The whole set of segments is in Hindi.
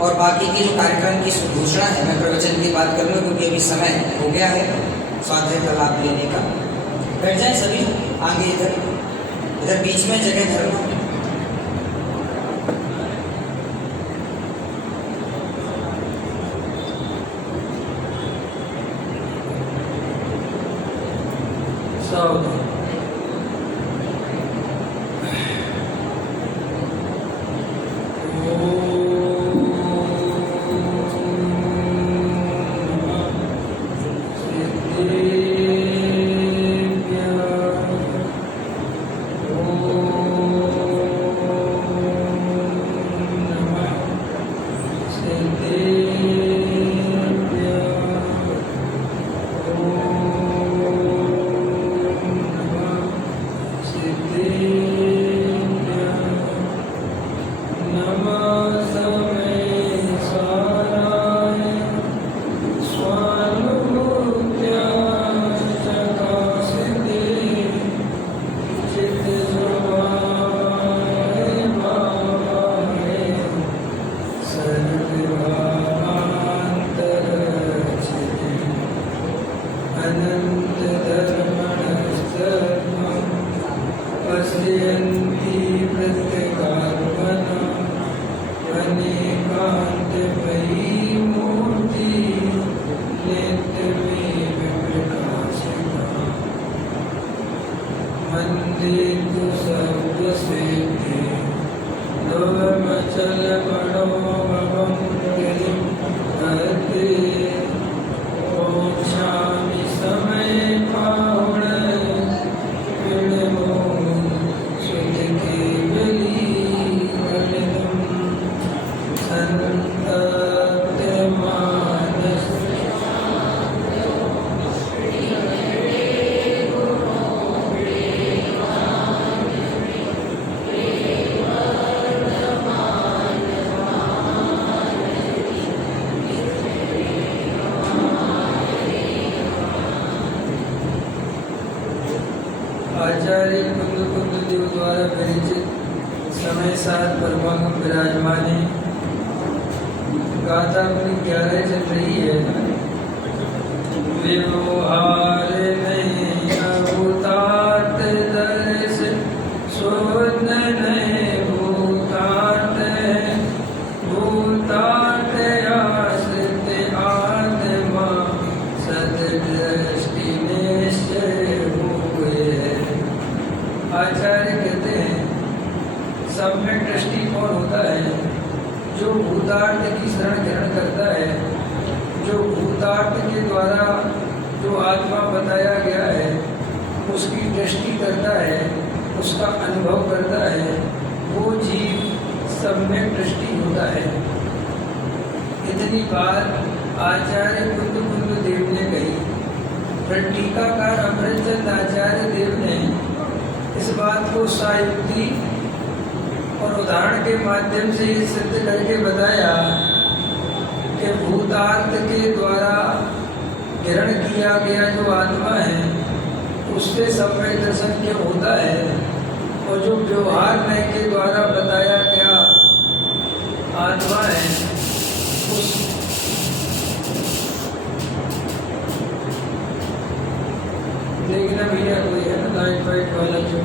और बाकी की जो कार्यक्रम की घोषणा है, मैं प्रवचन की बात करूँगा क्योंकि अभी समय हो गया है स्वाध्याय का लाभ लेने का। बैठ जाए सभी आगे, इधर बीच में जगह धरना। आचार्य कुंद देव द्वारा विरचित समय साथ परमागम विराजमाने गाथा अपनी 11 चल रही है। व्यवहार नहीं भूतात दर्श शोध नहीं भूतात भूतात आश्रित आत्मा सदृष्टि निश्चय हुए। आचार्य कहते हैं सम्यक दृष्टि कौन होता है? जो भूतार्थ की शरण ग्रहण करता है, जो भूतार्थ के द्वारा जो आत्मा बताया गया है उसकी दृष्टि करता है, उसका अनुभव करता है, वो जीव सम्यक दृष्टि होता है। इतनी बात आचार्य कुंद देव ने कही। फिर टीकाकार अमृतचंद आचार्य देव ने इस बात को सायुक्ति और उदाहरण के माध्यम से सिद्ध करके बताया कि भूतार्थ के द्वारा ग्रहण किया गया जो आत्मा है उससे सम्यक दर्शन क्यों होता है, और जो व्यवहार में के द्वारा बताया गया आत्मा है उस देखना भैया कोई है ना लाइट वाइट वाला जो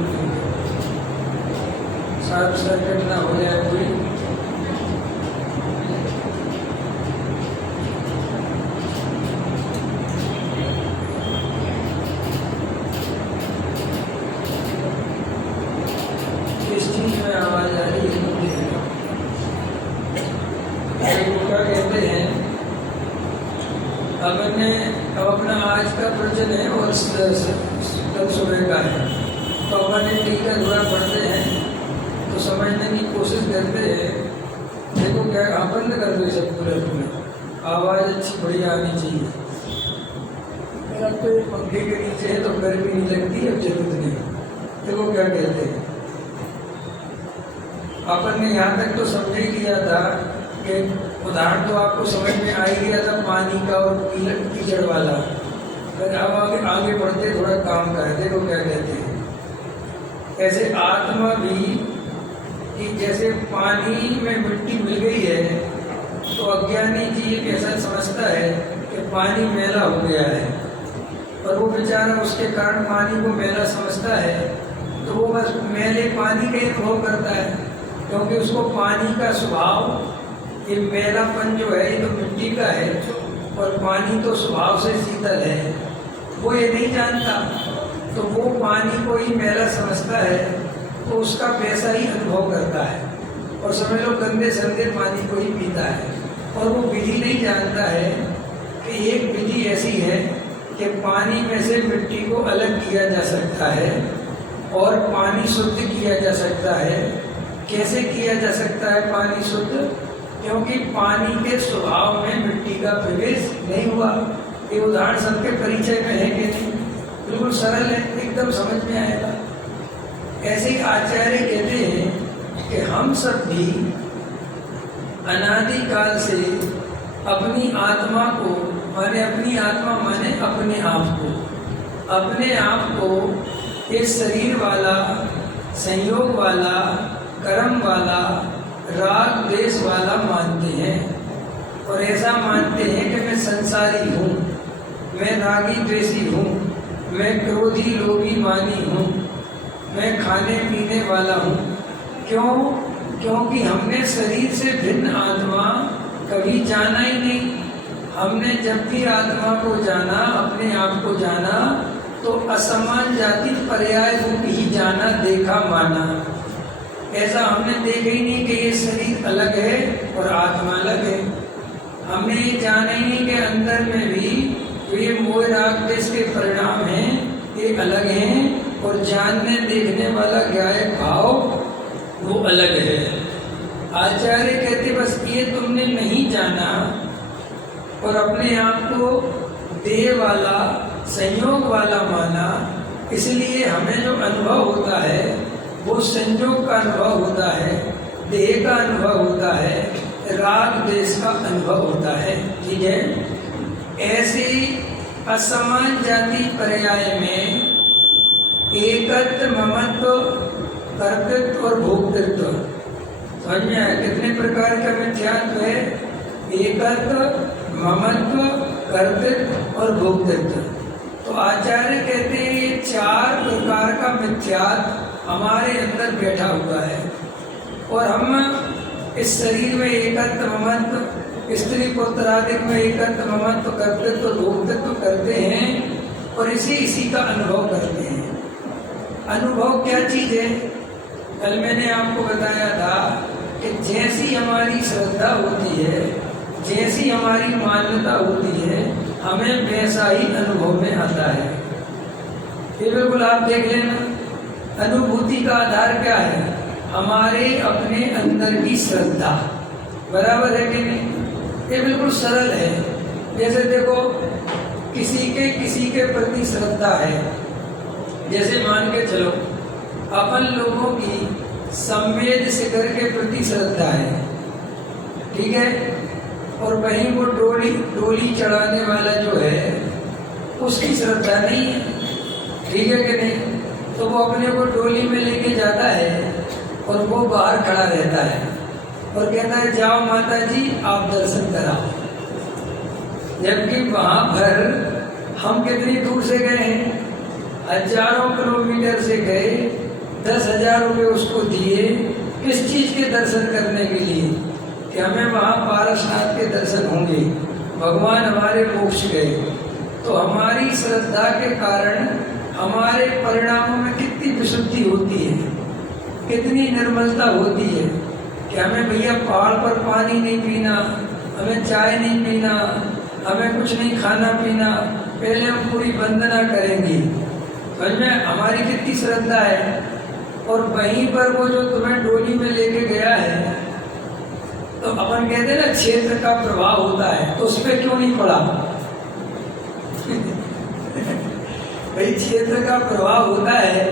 शॉर्ट सर्किट ना हो जाए कोई। किस चीज में आवाज आ रही है? क्या कहते हैं अब अपना आज का प्रवचन है और कल सुबह का है, तो अपन टीका थोड़ा पढ़ते हैं तो समझने की कोशिश करते हैं। देखो क्या बंद कर दो सब पूरे आवाज़ अच्छी बढ़िया आनी चाहिए। मेरा तो पंखे के नीचे है तो गर्मी नहीं लगती, अब जरूरत नहीं। देखो क्या कहते हैं, अपन ने यहाँ तक तो समझ ही लिया था कि उदाहरण तो आपको समझ में आ ही गया था पानी का और कीचड़ वाला। फिर अब आगे बढ़ते थोड़ा काम का है। देखो क्या कहते हैं, ऐसे आत्मा भी कि जैसे पानी में मिट्टी मिल गई है समझता है कि पानी मैला हो गया है, और वो बेचारा उसके कारण पानी को मैला समझता है, तो वो बस मैले पानी का ही अनुभव करता है, क्योंकि उसको पानी का स्वभाव, ये मैलापन जो है ये तो मिट्टी का है, और पानी तो स्वभाव से शीतल है, वो ये नहीं जानता, तो वो पानी को ही मैला समझता है, तो उसका वैसा ही अनुभव करता है, और समझ लो गंदे संदे पानी को ही पीता है। और वो विधि नहीं जानता है कि एक विधि ऐसी है कि पानी में से मिट्टी को अलग किया जा सकता है और पानी शुद्ध किया जा सकता है। कैसे किया जा सकता है पानी शुद्ध? क्योंकि पानी के स्वभाव में मिट्टी का प्रवेश नहीं हुआ। ये उदाहरण सबके परिचय में है कि नहीं? बिल्कुल सरल है, एकदम समझ में आएगा। ऐसे ही आचार्य कहते हैं कि हम सब भी अनादि काल से अपनी आत्मा को, माने अपनी आत्मा माने अपने आप को इस शरीर वाला, संयोग वाला, कर्म वाला, राग देश वाला मानते हैं, और ऐसा मानते हैं कि मैं संसारी हूँ, मैं रागी द्वेषी हूँ, मैं क्रोधी लोभी मानी हूँ, मैं खाने पीने वाला हूँ। क्यों? क्योंकि हमने शरीर से भिन्न आत्मा कभी जाना ही नहीं। हमने जब भी आत्मा को जाना, अपने आप को जाना, तो असमान जाति पर्याय रूप ही जाना, देखा, माना। ऐसा हमने देखा ही नहीं कि ये शरीर अलग है और आत्मा अलग है। हमने ये जाना ही नहीं कि अंदर में भी जो ये मोह राग देश के परिणाम हैं ये अलग हैं, और जानने देखने वाला ज्ञायक भाव वो अलग है। आचार्य कहते बस ये तुमने नहीं जाना और अपने आप को देह वाला, संयोग वाला माना, इसलिए हमें जो अनुभव होता है वो संयोग का अनुभव होता है, देह का अनुभव होता है, राग देश का अनुभव होता है। ठीक है। ऐसे असमान जाति पर्याय में एकत्व, ममत्व, कर्तृत्व और भोक्तृत्व, समझ में आया कितने प्रकार का मिथ्यात्व है? एकत्व, ममत्व, कर्तृत्व और भोक्तृत्व। तो आचार्य कहते हैं ये 4 प्रकार का मिथ्यात्व हमारे अंदर बैठा हुआ है, और हम इस शरीर में एकत्व, ममत्व, स्त्री पुत्रादिक में एकत्व, ममत्व, कर्तृत्व, भोक्तृत्व करते हैं, और इसी का अनुभव करते हैं। अनुभव क्या चीज है? कल मैंने आपको बताया था कि जैसी हमारी श्रद्धा होती है, जैसी हमारी मान्यता होती है, हमें वैसा ही अनुभव में आता है। ये बिल्कुल आप देख लेना, अनुभूति का आधार क्या है? हमारे अपने अंदर की श्रद्धा। बराबर है कि नहीं? ये बिल्कुल सरल है। जैसे देखो, किसी के प्रति श्रद्धा है, जैसे मान के चलो अपन लोगों की संवेद शिखर के प्रति श्रद्धा है, ठीक है, और वहीं वो डोली चढ़ाने वाला जो है उसकी श्रद्धा नहीं है, ठीक है कि नहीं? तो वो अपने को डोली में लेके जाता है और वो बाहर खड़ा रहता है और कहता है जाओ माता जी आप दर्शन कराओ, जबकि वहां पर हम कितनी दूर से गए हैं, हजारों किलोमीटर से गए, 10,000 रुपये उसको दिए, किस चीज के दर्शन करने के लिए? कि हमें वहाँ पारसनाथ के दर्शन होंगे, भगवान हमारे मोक्ष गए। तो हमारी श्रद्धा के कारण हमारे परिणामों में कितनी विशुद्धि होती है, कितनी निर्मलता होती है कि हमें भैया पहाड़ पर पानी नहीं पीना, हमें चाय नहीं पीना, हमें कुछ नहीं खाना पीना, पहले हम पूरी वंदना करेंगे। समझ में हमारी कितनी श्रद्धा है। और वहीं पर वो जो तुम्हें डोली में लेके गया है, तो अपन कहते हैं ना क्षेत्र का प्रभाव होता है, तो उस पर क्यों नहीं पड़ा? भाई क्षेत्र का प्रभाव होता है,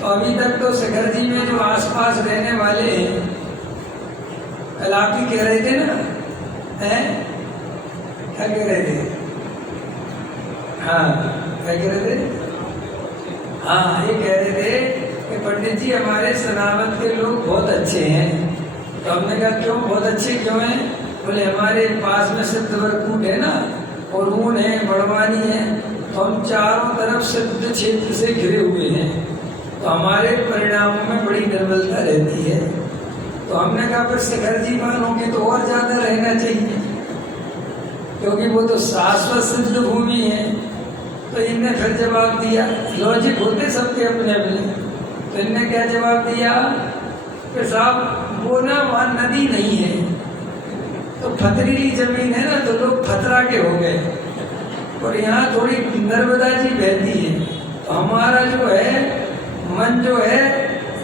तो अभी तक तो शिखर जी में जो आसपास रहने वाले हैं, कल आप ही कह रहे थे ना, हैं? क्या कह रहे थे? हाँ, क्या कह रहे थे? हाँ, ये कह रहे थे कि पंडित जी हमारे सनावत के लोग बहुत अच्छे हैं। तो हमने कहा क्यों बहुत अच्छे क्यों हैं? बोले हमारे पास में सिद्धवरकूट है ना, और ऊन है, बड़वानी है, तो हम चारों तरफ सिद्ध क्षेत्र से घिरे हुए हैं, तो हमारे परिणामों में बड़ी निर्बलता रहती है। तो हमने कहा फिर शिखर जी मानोगे तो और ज्यादा रहना चाहिए, क्योंकि वो तो शाश्वत सिद्ध भूमि है। तो इनने फिर जवाब दिया, लॉजिक होते सबके अपने अपने, तो इनने क्या जवाब दिया कि साहब वो ना वहाँ नदी नहीं है, तो पथरीली जमीन है ना, तो लोग फतरा के हो गए, और यहाँ थोड़ी नर्मदा जी बहती है, तो हमारा जो है मन जो है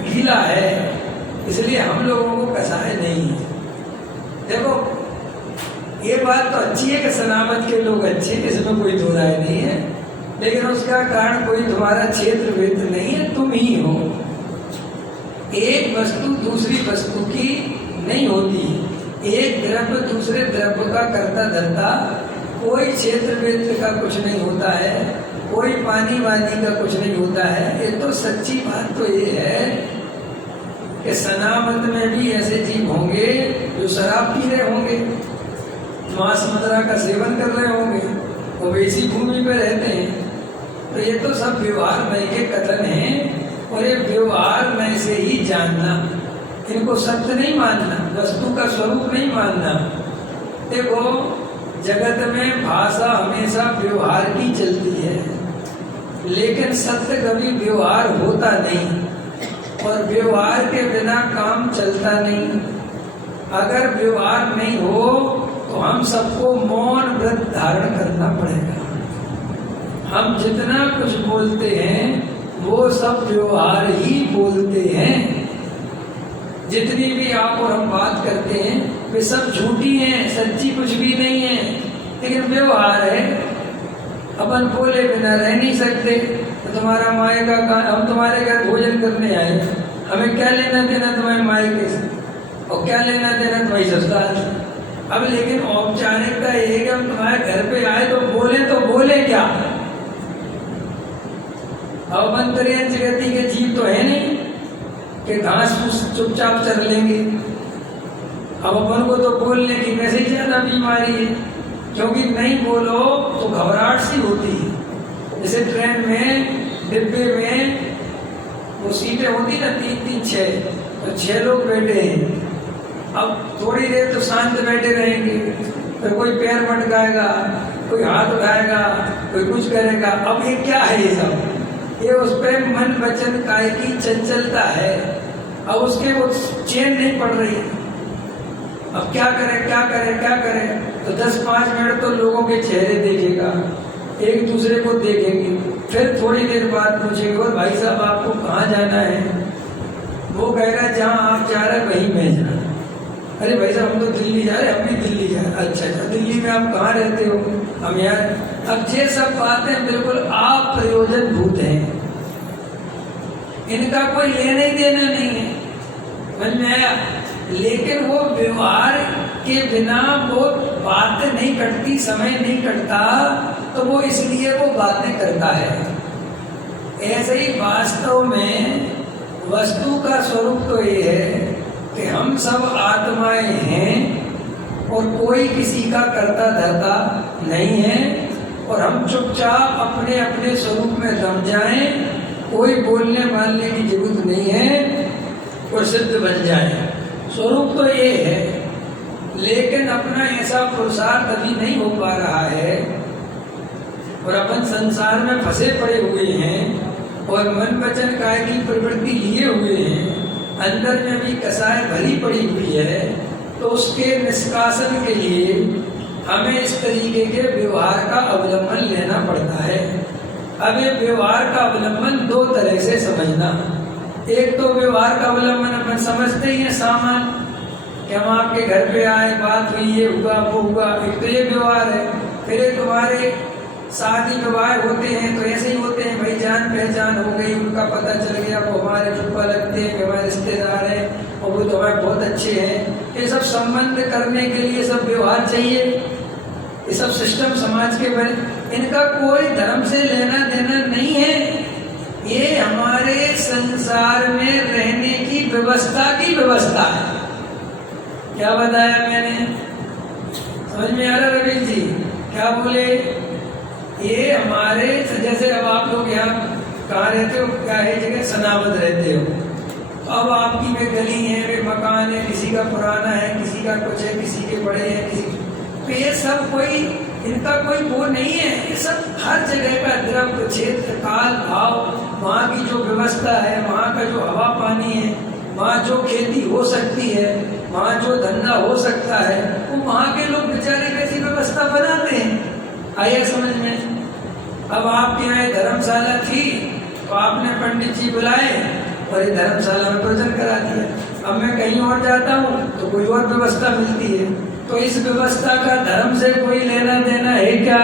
गीला है, इसलिए हम लोगों को कसाए नहीं है। देखो ये बात तो अच्छी है कि सनामत के लोग अच्छे, इसमें कोई दो राय नहीं है, लेकिन उसका कारण कोई तुम्हारा क्षेत्र वेद नहीं है, तुम ही हो। एक वस्तु दूसरी वस्तु की नहीं होती, एक द्रव्य दूसरे द्रव्य का करता धरता, कोई क्षेत्र वेद का कुछ नहीं होता है, कोई पानी वानी का कुछ नहीं होता है। ये तो सच्ची बात तो ये है कि सनामत में भी ऐसे जीव होंगे जो शराब पी रहे होंगे, मांस मदिरा का सेवन कर रहे होंगे, वो वैसी भूमि पे रहते हैं। तो ये तो सब व्यवहार मय के कथन हैं, और ये व्यवहार मय से ही जानना, इनको सत्य नहीं मानना, वस्तु का स्वरूप नहीं मानना। देखो जगत में भाषा हमेशा व्यवहार की चलती है, लेकिन सत्य कभी व्यवहार होता नहीं, और व्यवहार के बिना काम चलता नहीं। अगर व्यवहार नहीं हो तो हम सबको मौन व्रत धारण करना पड़ेगा। हम जितना कुछ बोलते हैं वो सब व्यवहार ही बोलते हैं। जितनी भी आप और हम बात करते हैं वे सब झूठी हैं, सच्ची कुछ भी नहीं है, लेकिन व्यवहार है। अपन बोले बिना रह नहीं सकते। तो तुम्हारा माए का हम तुम्हारे घर भोजन करने आए, हमें क्या लेना देना तुम्हारे माए के से, और क्या लेना देना तुम्हारी ससुराल से। अब लेकिन औपचारिकता ये है कि हम तुम्हारे घर पे आए तो बोले क्या। अब अंतरियन जगती के जीव तो है नहीं कि घास फूस चुपचाप चर लेंगे। अब अपन को तो बोलने की वैसे ही ज्यादा बीमारी है, क्योंकि नहीं बोलो तो घबराहट सी होती है। जैसे ट्रेन में डिब्बे में वो सीटें होती ना 3-3, 6, तो 6 लोग बैठे हैं। अब थोड़ी देर तो शांत बैठे रहेंगे, फिर कोई पैर मटकाएगा, कोई हाथ उठाएगा, कोई कुछ करेगा। अब ये क्या है, ये सब ये उस पर मन वचन काय की चंचलता है। अब उसके वो चैन नहीं पड़ रही। अब क्या करे, तो 10-5 मिनट तो लोगों के चेहरे देखेगा, एक दूसरे को देखेंगे, फिर थोड़ी देर बाद पूछेंगे और भाई साहब आपको कहाँ जाना है। वो कहेगा जहाँ आप जा रहे वहीं मैं जा रहा। अरे भाई साहब हम तो दिल्ली जा रहे, हम भी दिल्ली जा रहे। अच्छा, दिल्ली में आप कहाँ रहते हो? हम यार। अब ये सब बातें बिल्कुल आप प्रयोजन भूत हैं, इनका कोई लेना ही देना नहीं है, समझ में आया। लेकिन वो व्यवहार के बिना वो बातें नहीं कटती, समय नहीं कटता, तो वो इसलिए वो बातें करता है। ऐसे ही वास्तव में वस्तु का स्वरूप तो ये है कि हम सब आत्माएं हैं और कोई किसी का करता धरता नहीं है, और हम चुपचाप अपने अपने स्वरूप में रम जाएं, कोई बोलने मानने की जरूरत नहीं है, और सिद्ध बन जाए। स्वरूप तो ये है, लेकिन अपना ऐसा पुरुषार्थ अभी नहीं हो पा रहा है, और अपन संसार में फंसे पड़े हुए हैं, और मन वचन काय की प्रवृत्ति लिए हुए हैं, अंदर में भी कसाय भरी पड़ी हुई है। तो उसके निष्कासन के लिए हमें इस तरीके के व्यवहार का अवलंबन लेना पड़ता है। अब ये व्यवहार का अवलंबन 2 तरह से समझना। एक तो व्यवहार का अवलंबन अपन समझते ही है सामान, कि हम आपके घर पे आए, बात हुई, ये हुआ वो हुआ, एक तो ये व्यवहार है। फिर तुम्हारे शादी विवाह होते हैं तो ऐसे ही होते हैं, भाई जान पहचान हो गई, उनका पता चल गया वो हमारे फूफा लगते हैं, हमारे रिश्तेदार हैं, और वो तो हमारे बहुत अच्छे हैं। ये सब संबंध करने के लिए सब व्यवहार चाहिए, ये सब सिस्टम समाज के बने, इनका कोई धर्म से लेना देना नहीं है। ये हमारे संसार में रहने की व्यवस्था है। क्या बताया मैंने? समझ में आ रहा रवि जी? क्या बोले? ये हमारे जैसे अब आप लोग यहाँ कहाँ रहते हो, क्या है जगह, सनावद रहते हो। अब आपकी वे गली है, वे मकान है, किसी का पुराना है, किसी का कुछ है, किसी के बड़े हैं, किसी, तो ये सब कोई इनका कोई वो नहीं है। ये सब हर जगह का द्रव्य, क्षेत्र, काल, भाव, वहाँ की जो व्यवस्था है, वहाँ का जो हवा पानी है, वहाँ जो खेती हो सकती है, वहाँ जो धंधा हो सकता है, वो वहाँ के लोग बेचारे कैसी व्यवस्था बनाते हैं। आइए समझ में। अब आपके यहाँ धर्मशाला थी तो आपने पंडित जी बुलाए और ये धर्मशाला में प्रवचन करा दिया। अब मैं कहीं और जाता हूँ तो कोई और व्यवस्था मिलती है, तो इस व्यवस्था का धर्म से कोई लेना देना है क्या?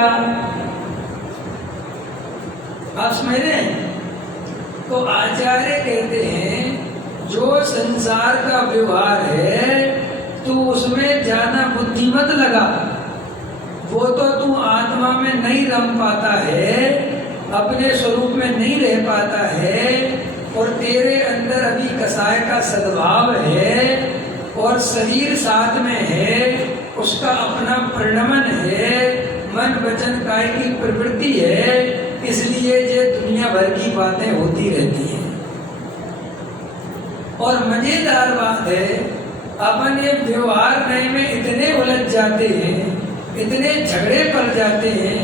आप समझ रहे हैं? तो आचार्य कहते हैं जो संसार का व्यवहार है तू उसमें ज्यादा बुद्धि मत लगा। वो तो तू आत्मा में नहीं रम पाता है, अपने स्वरूप में नहीं रह पाता है, और तेरे अंदर अभी कसाय का सद्भाव है और शरीर साथ में है, उसका अपना परिणमन है, मन वचन काय की प्रवृत्ति है, इसलिए ये दुनिया भर की बातें होती रहती हैं। और मजेदार बात है, अपन ये व्यवहार नए में इतने उलझ जाते हैं, इतने झगड़े पड़ जाते हैं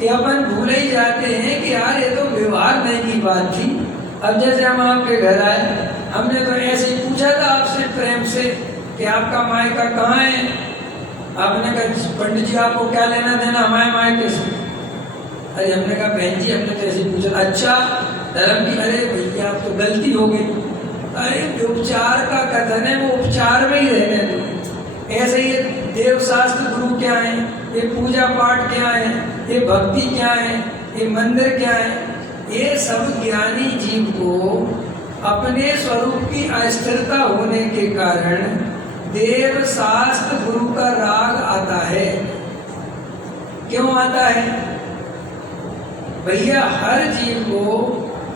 कि अपन भूल ही जाते हैं कि यार ये तो व्यवहार नहीं की बात थी। अब जैसे हम आपके घर आए, हमने तो ऐसे ही पूछा था आपसे प्रेम से कि आपका मायका कहाँ है। आपने कहा पंडित जी आपको क्या लेना देना हमारे मायके से। अरे हमने कहा बहन जी हमने तो ऐसे ही पूछा। अच्छा धर्म की? अरे भैया आप तो गलती हो गई। अरे उपचार का कथन है, वो उपचार में ही रहने दो। ऐसे ही देव शास्त्र गुरु क्या है, ये पूजा पाठ क्या है, ये भक्ति क्या है, ये मंदिर क्या है, ये सब ज्ञानी जीव को अपने स्वरूप की अस्थिरता होने के कारण देव शास्त्र गुरु का राग आता है। क्यों आता है? भैया हर जीव को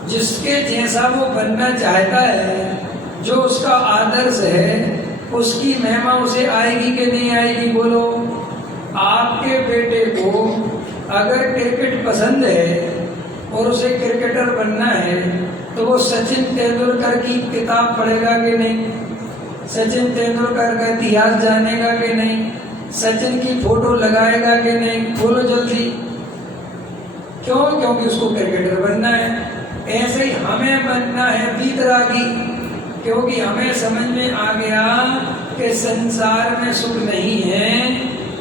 जिसके जैसा वो बनना चाहता है, जो उसका आदर्श है, उसकी महिमा उसे आएगी कि नहीं आएगी? बोलो। आपके बेटे को अगर क्रिकेट पसंद है और उसे क्रिकेटर बनना है तो वो सचिन तेंदुलकर की किताब पढ़ेगा कि नहीं? सचिन तेंदुलकर का इतिहास जानेगा कि नहीं? सचिन की फोटो लगाएगा कि नहीं? बोलो जल्दी। क्यों? क्योंकि उसको क्रिकेटर बनना है। ऐसे ही हमें बनना है वीतरागी, क्योंकि हमें समझ में आ गया कि संसार में सुख नहीं है,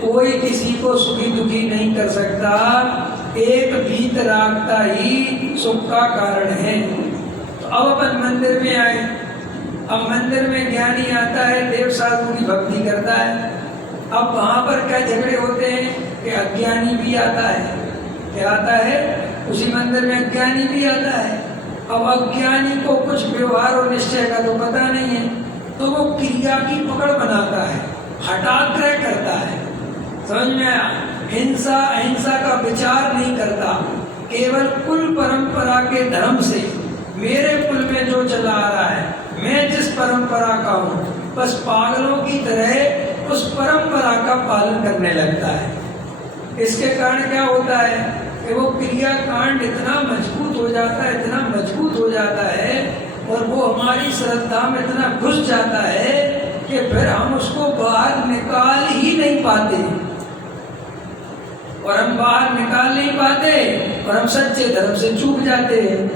कोई किसी को सुखी दुखी नहीं कर सकता, एक वीतरागता ही सुख का कारण है। तो अब अपन मंदिर में आए, अब मंदिर में ज्ञानी आता है, देव साधु की भक्ति करता है। अब वहां पर क्या झगड़े होते हैं कि अज्ञानी भी आता है। क्या आता है? उसी मंदिर में अज्ञानी भी आता है। अब अज्ञानी को कुछ व्यवहार और निश्चय का तो पता नहीं है, तो वो क्रिया की पकड़ बनाता है, हठाग्रह करता है। समझ में आया? हिंसा अहिंसा का विचार नहीं करता, केवल कुल परंपरा के धर्म से मेरे कुल में जो चला आ रहा है, मैं जिस परंपरा का हूँ, बस पागलों की तरह उस परंपरा का पालन करने लगता है। इसके कारण क्या होता है कि वो क्रिया कांड इतना मजबूत हो जाता है, इतना मजबूत हो जाता है, और वो हमारी श्रद्धा में इतना घुस जाता है कि फिर हम उसको बाहर निकाल ही नहीं पाते। और हम बाहर निकाल नहीं पाते और हम सच्चे धर्म से चूक जाते हैं।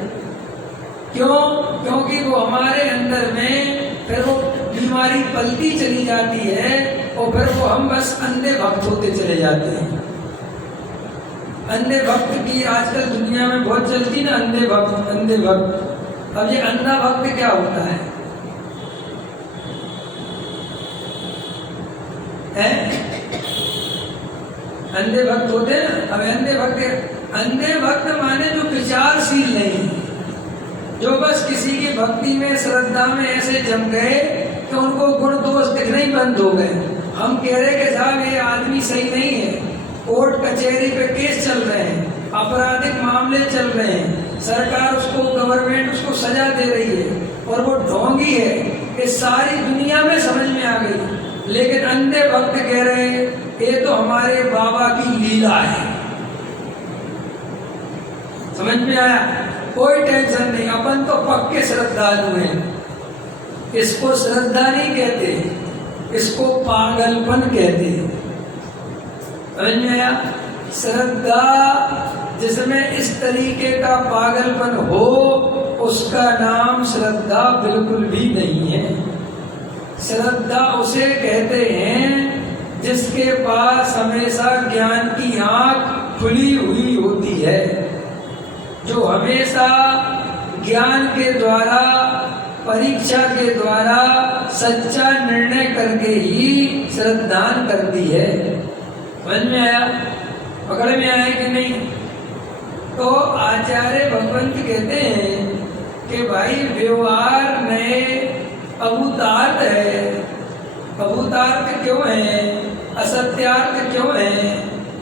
क्यों? क्योंकि वो हमारे अंदर में फिर वो बीमारी पलती चली जाती है, और फिर वो हम बस अंधे भक्त होते चले जाते हैं। अंधे भक्त की आजकल दुनिया में बहुत चलती ना, अंधे भक्त, अंधे भक्त। अब ये अंधा भक्त क्या होता है? अंधे भक्त होते हैं ना। अब अंधे भक्त माने जो विचारशील नहीं, जो बस किसी की भक्ति में श्रद्धा में ऐसे जम गए कि उनको गुण दोष दिखने ही बंद हो गए। हम कह रहे कि साहब ये आदमी सही नहीं है, कोर्ट कचहरी पे केस चल रहे हैं, आपराधिक मामले चल रहे हैं, सरकार उसको, गवर्नमेंट उसको सजा दे रही है, और वो ढोंगी है, ये सारी दुनिया में समझ में आ गई। लेकिन अंधे भक्त कह रहे ये तो हमारे बाबा की लीला है। समझ में आया? कोई टेंशन नहीं, अपन तो पक्के श्रद्धालु हैं। इसको श्रद्धा नहीं कहते, इसको पागलपन कहते। समझ में आया? श्रद्धा जिसमें इस तरीके का पागलपन हो उसका नाम श्रद्धा बिल्कुल भी नहीं है। श्रद्धा उसे कहते हैं जिसके पास हमेशा ज्ञान की आंख खुली हुई होती है, जो हमेशा ज्ञान के द्वारा, परीक्षा के द्वारा सच्चा निर्णय करके ही श्रद्धान करती है। समझ में आया? पकड़ में आया कि नहीं? तो आचार्य भगवंत कहते हैं कि भाई व्यवहार में अभूतार्थ है। अभूतार्थ क्यों है? असत्यार्थ क्यों है?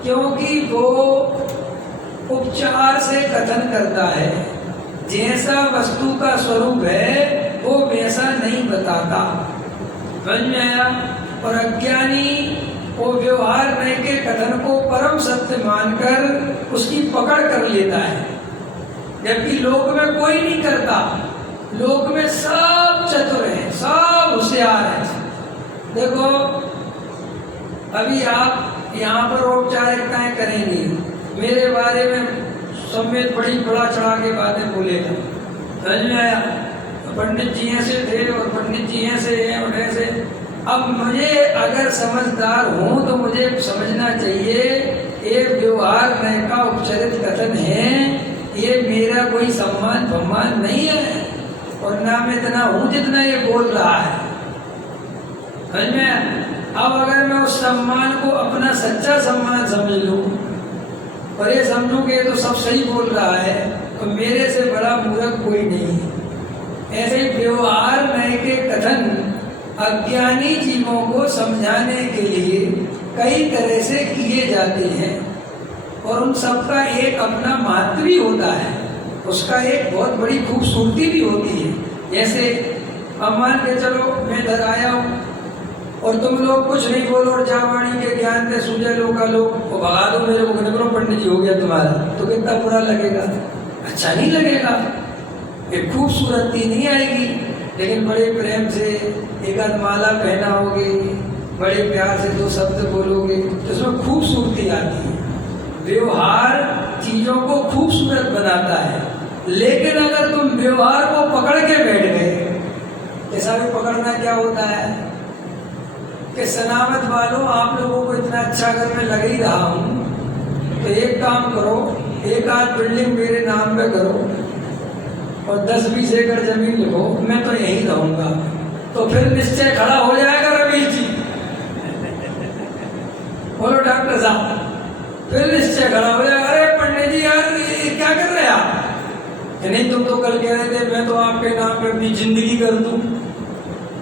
क्योंकि वो उपचार से कथन करता है। जैसा वस्तु का स्वरूप है वो वैसा नहीं बताता। समझ में आया? और अज्ञानी वो व्यवहार में के कथन को परम सत्य मानकर उसकी पकड़ कर लेता है, जबकि लोक में कोई नहीं करता। लोक में सब चतुर हैं, सब होशियार हैं। देखो अभी आप यहाँ पर औपचारिकताएं करेंगे, मेरे बारे में समेत बड़ी बड़ा चढ़ा के बातें बोलेगा। समझ में आया? पंडित जी ऐसे थे और पंडित जी ऐसे हैं और ऐसे। अब मुझे अगर समझदार हूं तो मुझे समझना चाहिए ये व्यवहार में का उपचरित कथन है, ये मेरा कोई सम्मान नहीं है, और ना मैं इतना हूं जितना ये बोल रहा है। समझ में? अब अगर मैं उस सम्मान को अपना सच्चा सम्मान समझ लूं और ये समझूं कि ये तो सब सही बोल रहा है, तो मेरे से बड़ा मूर्ख कोई नहीं है। ऐसे व्यवहार में के कथन अज्ञानी जीवों को समझाने के लिए कई तरह से किए जाते हैं, और उन सबका एक अपना महत्व भी होता है, उसका एक बहुत बड़ी खूबसूरती भी होती है। जैसे अब मान के चलो मैं इधर आया हूँ और तुम लोग कुछ नहीं बोलो और जावाणी के ज्ञान से सूझे लोग का लोग वो भगा दो मेरे को, निकलो पंडित जी हो गया तुम्हारा, तो कितना बुरा लगेगा? अच्छा नहीं लगेगा, एक खूबसूरती नहीं आएगी। लेकिन बड़े प्रेम से एक आध माला पहनाओगे, बड़े प्यार से दो शब्द बोलोगे तो उसमें खूबसूरती आती है। व्यवहार चीजों को खूबसूरत बनाता है, लेकिन अगर तुम व्यवहार को पकड़ के बैठ गए, ऐसा भी पकड़ना क्या होता है कि सनामत वालों आप लोगों को इतना अच्छा अगर मैं लग ही रहा हूं तो एक काम करो, एक आध बिल्डिंग मेरे नाम पे करो और 10-20 एकड़ जमीन लो, मैं तो यहीं रहूंगा। तो फिर निश्चय खड़ा हो जाएगा रवीश जी, बोलो डॉक्टर साहब, फिर निश्चय खड़ा हो जाएगा। अरे पंडित जी यार ये क्या कर रहे हैं आप? नहीं तुम तो कल कह रहे थे मैं तो आपके नाम पे अपनी जिंदगी कर दूं,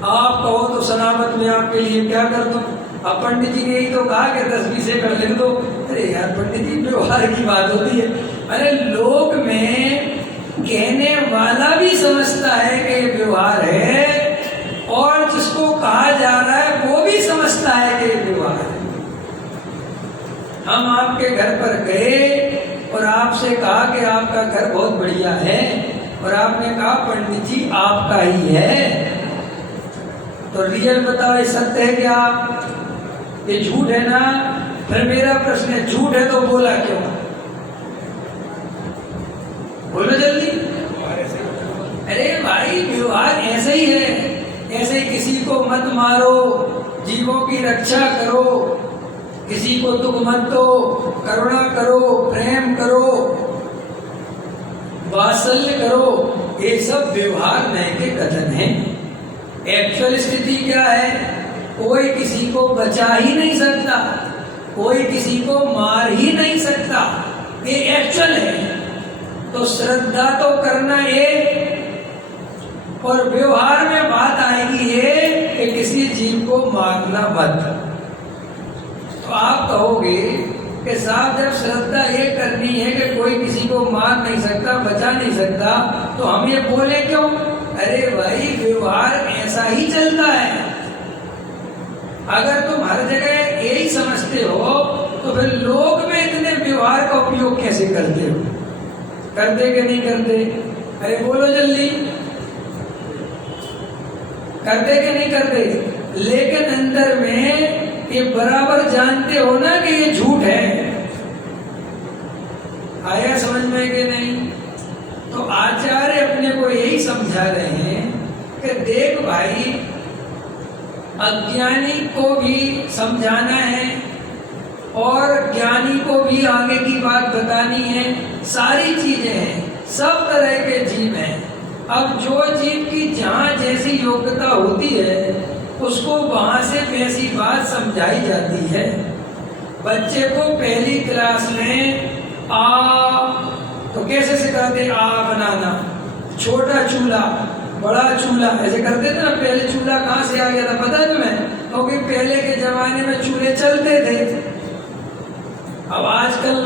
आप कहो तो सनामत में आपके लिए क्या कर दूं। अब पंडित जी ने यही तो कहा कि 10-20 एकड़ लिख दो। अरे यार पंडित जी व्यवहार की बात होती है। अरे लोक में कहने वाला भी समझता है कि ये व्यवहार है, और जिसको कहा जा रहा है वो भी समझता है कि ये व्यवहार है। हम आपके घर पर गए और आपसे कहा कि आपका घर बहुत बढ़िया है, और आपने कहा पंडित जी आपका ही है, तो रियल बताओ ये सत्य है क्या? ये झूठ है ना? फिर मेरा प्रश्न है, झूठ है तो बोला क्यों? बोलो जल्दी। अरे भाई व्यवहार ऐसे ही है, ऐसे किसी को मत मारो, जीवों की रक्षा करो, किसी को दुख मत दो, करुणा करो, प्रेम करो, वात्सल्य करो, ये सब व्यवहार में के कथन हैं। एक्चुअल स्थिति क्या है? कोई किसी को बचा ही नहीं सकता, कोई किसी को मार ही नहीं सकता, ये एक्चुअल है। तो श्रद्धा तो करना एक, और व्यवहार में बात आएगी ये कि किसी जीव को मारना मत। तो आप कहोगे कि साहब जब श्रद्धा ये करनी है कि कोई किसी को मार नहीं सकता, बचा नहीं सकता, तो हम ये बोले क्यों? अरे भाई व्यवहार ऐसा ही चलता है। अगर तुम हर जगह यही समझते हो तो फिर लोग में इतने व्यवहार का उपयोग कैसे करते हो? करते कि नहीं करते? अरे बोलो जल्दी, करते कि नहीं करते? लेकिन अंदर में ये बराबर जानते हो ना कि ये झूठ है। आया समझ में कि नहीं? तो आचार्य अपने को यही समझा रहे हैं कि देख भाई, अज्ञानी को भी समझाना है और ज्ञानी को भी आगे की बात बतानी है। सारी चीजें हैं, सब तरह के जीव हैं। अब जो जीव की जहाँ जैसी योग्यता होती है उसको वहां से वैसी बात समझाई जाती है। बच्चे को पहली क्लास में तो कैसे सिखाते? आ बनाना, छोटा चूल्हा, बड़ा चूल्हा, ऐसे करते थे ना। पहले चूल्हा कहाँ से आ गया था पता है तुम्हें? क्योंकि पहले के जमाने में चूल्हे चलते थे। अब आजकल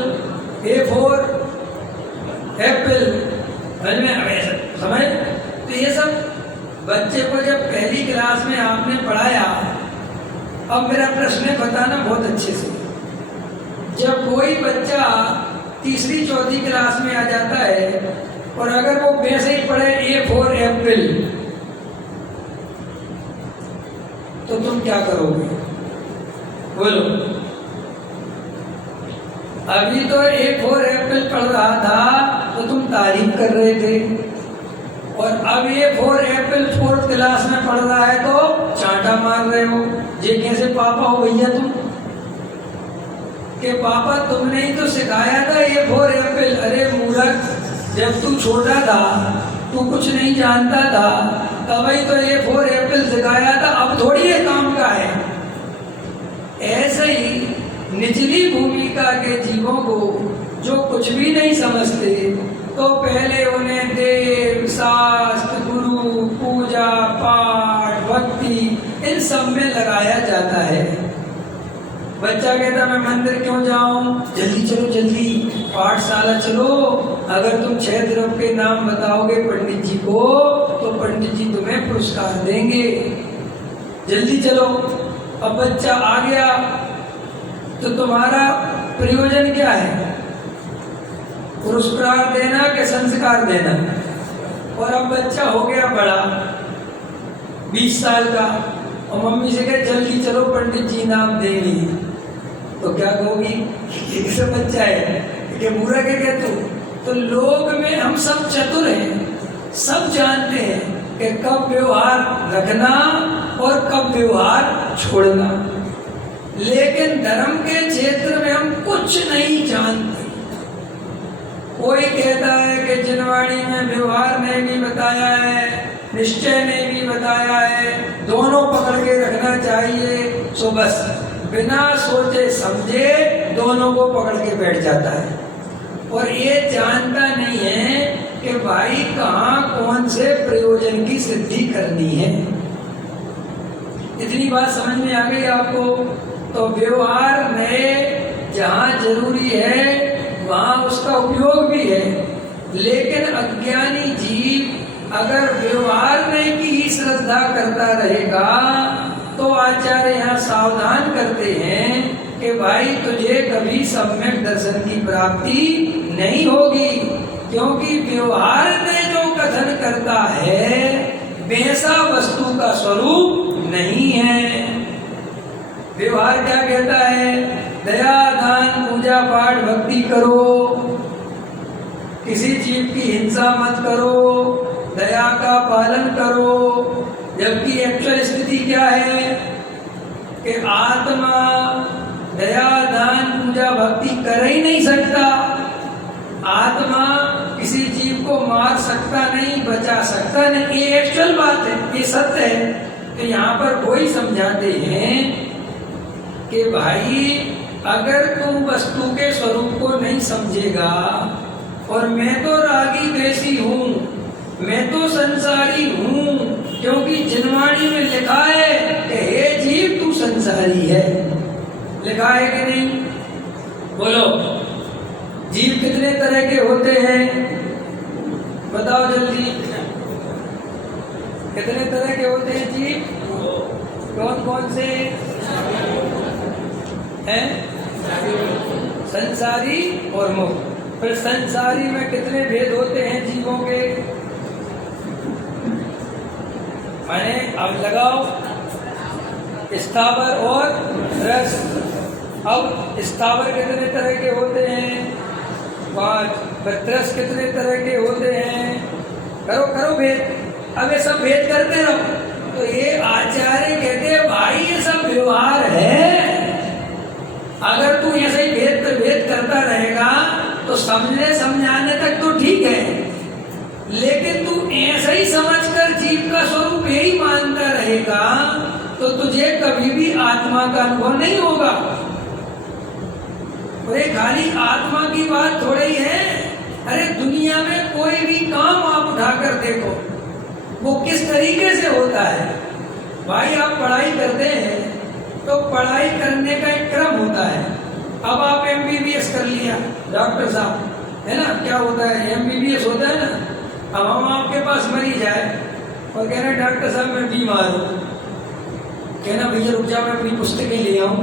A4 एप्पल समझ। तो ये सब बच्चे को जब पहली क्लास में आपने पढ़ाया। अब मेरा प्रश्न है, बताना बहुत अच्छे से। जब कोई बच्चा तीसरी चौथी क्लास में आ जाता है और अगर वो वैसे ही पढ़े A4 एप्पल, तो तुम क्या करोगे? बोलो। अभी तो A4 एप्पल पढ़ रहा था तो तुम तारीफ कर रहे थे, और अब A4 एप्पल 4th क्लास में पढ़ रहा है तो चांटा मार रहे हो। ये कैसे पापा हो भैया तुम? कि पापा तुमने ही तो सिखाया था A4 एप्पल। अरे मूर्ख, जब तू छोटा था, तू कुछ नहीं जानता था, तभी तो A4 एप्पल सिखाया था। अब थोड़ी ये काम का है। ऐसे ही निचली भूमिका के जीवों को जो कुछ भी नहीं समझते, तो पहले उन्हें देव, शास्त्र, गुरु, पूजा पाठ, भक्ति, इन सब में लगाया जाता है। बच्चा कहता मैं मंदिर क्यों जाऊं? जल्दी चलो, जल्दी पाठशाला चलो। अगर तुम 6 द्रव्य के नाम बताओगे पंडित जी को तो पंडित जी तुम्हें पुरस्कार देंगे। जल्दी चलो। अब बच्चा आ गया तो तुम्हारा प्रयोजन क्या है? पुरस्कार देना कि संस्कार देना? और अब बच्चा हो गया बड़ा, 20 साल का, और मम्मी से कहे जल्दी चलो पंडित जी नाम देंगे, तो क्या कहोगी? किससे बच्चा है कि बुरा के कह तू? तो लोग में हम सब चतुर हैं, सब जानते हैं कि कब व्यवहार रखना और कब व्यवहार छोड़ना। लेकिन धर्म के क्षेत्र में हम कुछ नहीं जानते। कोई कहता है कि जिनवाणी में व्यवहार ने भी बताया है, निश्चय ने भी बताया है, दोनों पकड़ के रखना चाहिए। सो बस बिना सोचे समझे दोनों को पकड़ के बैठ जाता है, और ये जानता नहीं है कि भाई कहाँ कौन से प्रयोजन की सिद्धि करनी है। इतनी बात समझ में आ गई आपको? तो व्यवहार में जहाँ जरूरी है वहाँ उसका उपयोग भी है, लेकिन अज्ञानी जीव अगर व्यवहार में की ही श्रद्धा करता रहेगा तो आचार्य यहाँ सावधान करते हैं कि भाई तुझे कभी सम्यक दर्शन की प्राप्ति नहीं होगी, क्योंकि व्यवहार में जो कथन करता है वैसा वस्तु का स्वरूप नहीं है। व्यवहार क्या कहता है? दया, दान, पूजा पाठ, भक्ति करो, किसी जीव की हिंसा मत करो, दया का पालन करो। जबकि एक्चुअल स्थिति क्या है कि आत्मा दया, दान, पूजा, भक्ति कर ही नहीं सकता। आत्मा किसी जीव को मार सकता नहीं, बचा सकता नहीं। ये एक्चुअल बात है, ये सत्य है। तो यहाँ पर कोई समझाते हैं कि भाई अगर तू वस्तु के स्वरूप को नहीं समझेगा, और मैं तो रागी द्वेषी हूँ, मैं तो संसारी हूँ, क्योंकि जिनवाणी में लिखा है कि हे जीव तू संसारी है। लिखा है कि नहीं? बोलो। जीव कितने तरह के होते हैं? बताओ जल्दी, कितने तरह के होते हैं जीव? कौन कौन से हैं? संसारी और मुक्त। फिर संसारी में कितने भेद होते हैं जीवों के? माने अब लगाओ स्थावर और रस। अब स्थावर कितने तरह के होते हैं? 5। रस कितने तरह के होते हैं? करो करो भेद। अब ये सब भेद करते रहो। तो ये आचार्य कहते हैं भाई ये सब व्यवहार है। अगर तू ऐसे ही भेद पर भेद करता रहेगा तो समझने समझाने तक तो ठीक है, लेकिन तू ऐसे ही समझकर जीव का स्वरूप यही मानता रहेगा तो तुझे कभी भी आत्मा का अनुभव नहीं होगा। और ये खाली आत्मा की बात थोड़ी है। अरे दुनिया में कोई भी काम आप उठाकर देखो वो किस तरीके से होता है। भाई आप पढ़ाई करते हैं तो पढ़ाई करने का एक क्रम होता है। अब आप MBBS कर लिया डॉक्टर साहब, है ना, क्या होता है MBBS होता है ना। अब हम आपके पास मरीज आए और कह रहे डॉक्टर साहब मैं बीमार हूँ, कहना भैया रुक जाओ मैं अपनी पुस्तकें ले आऊं।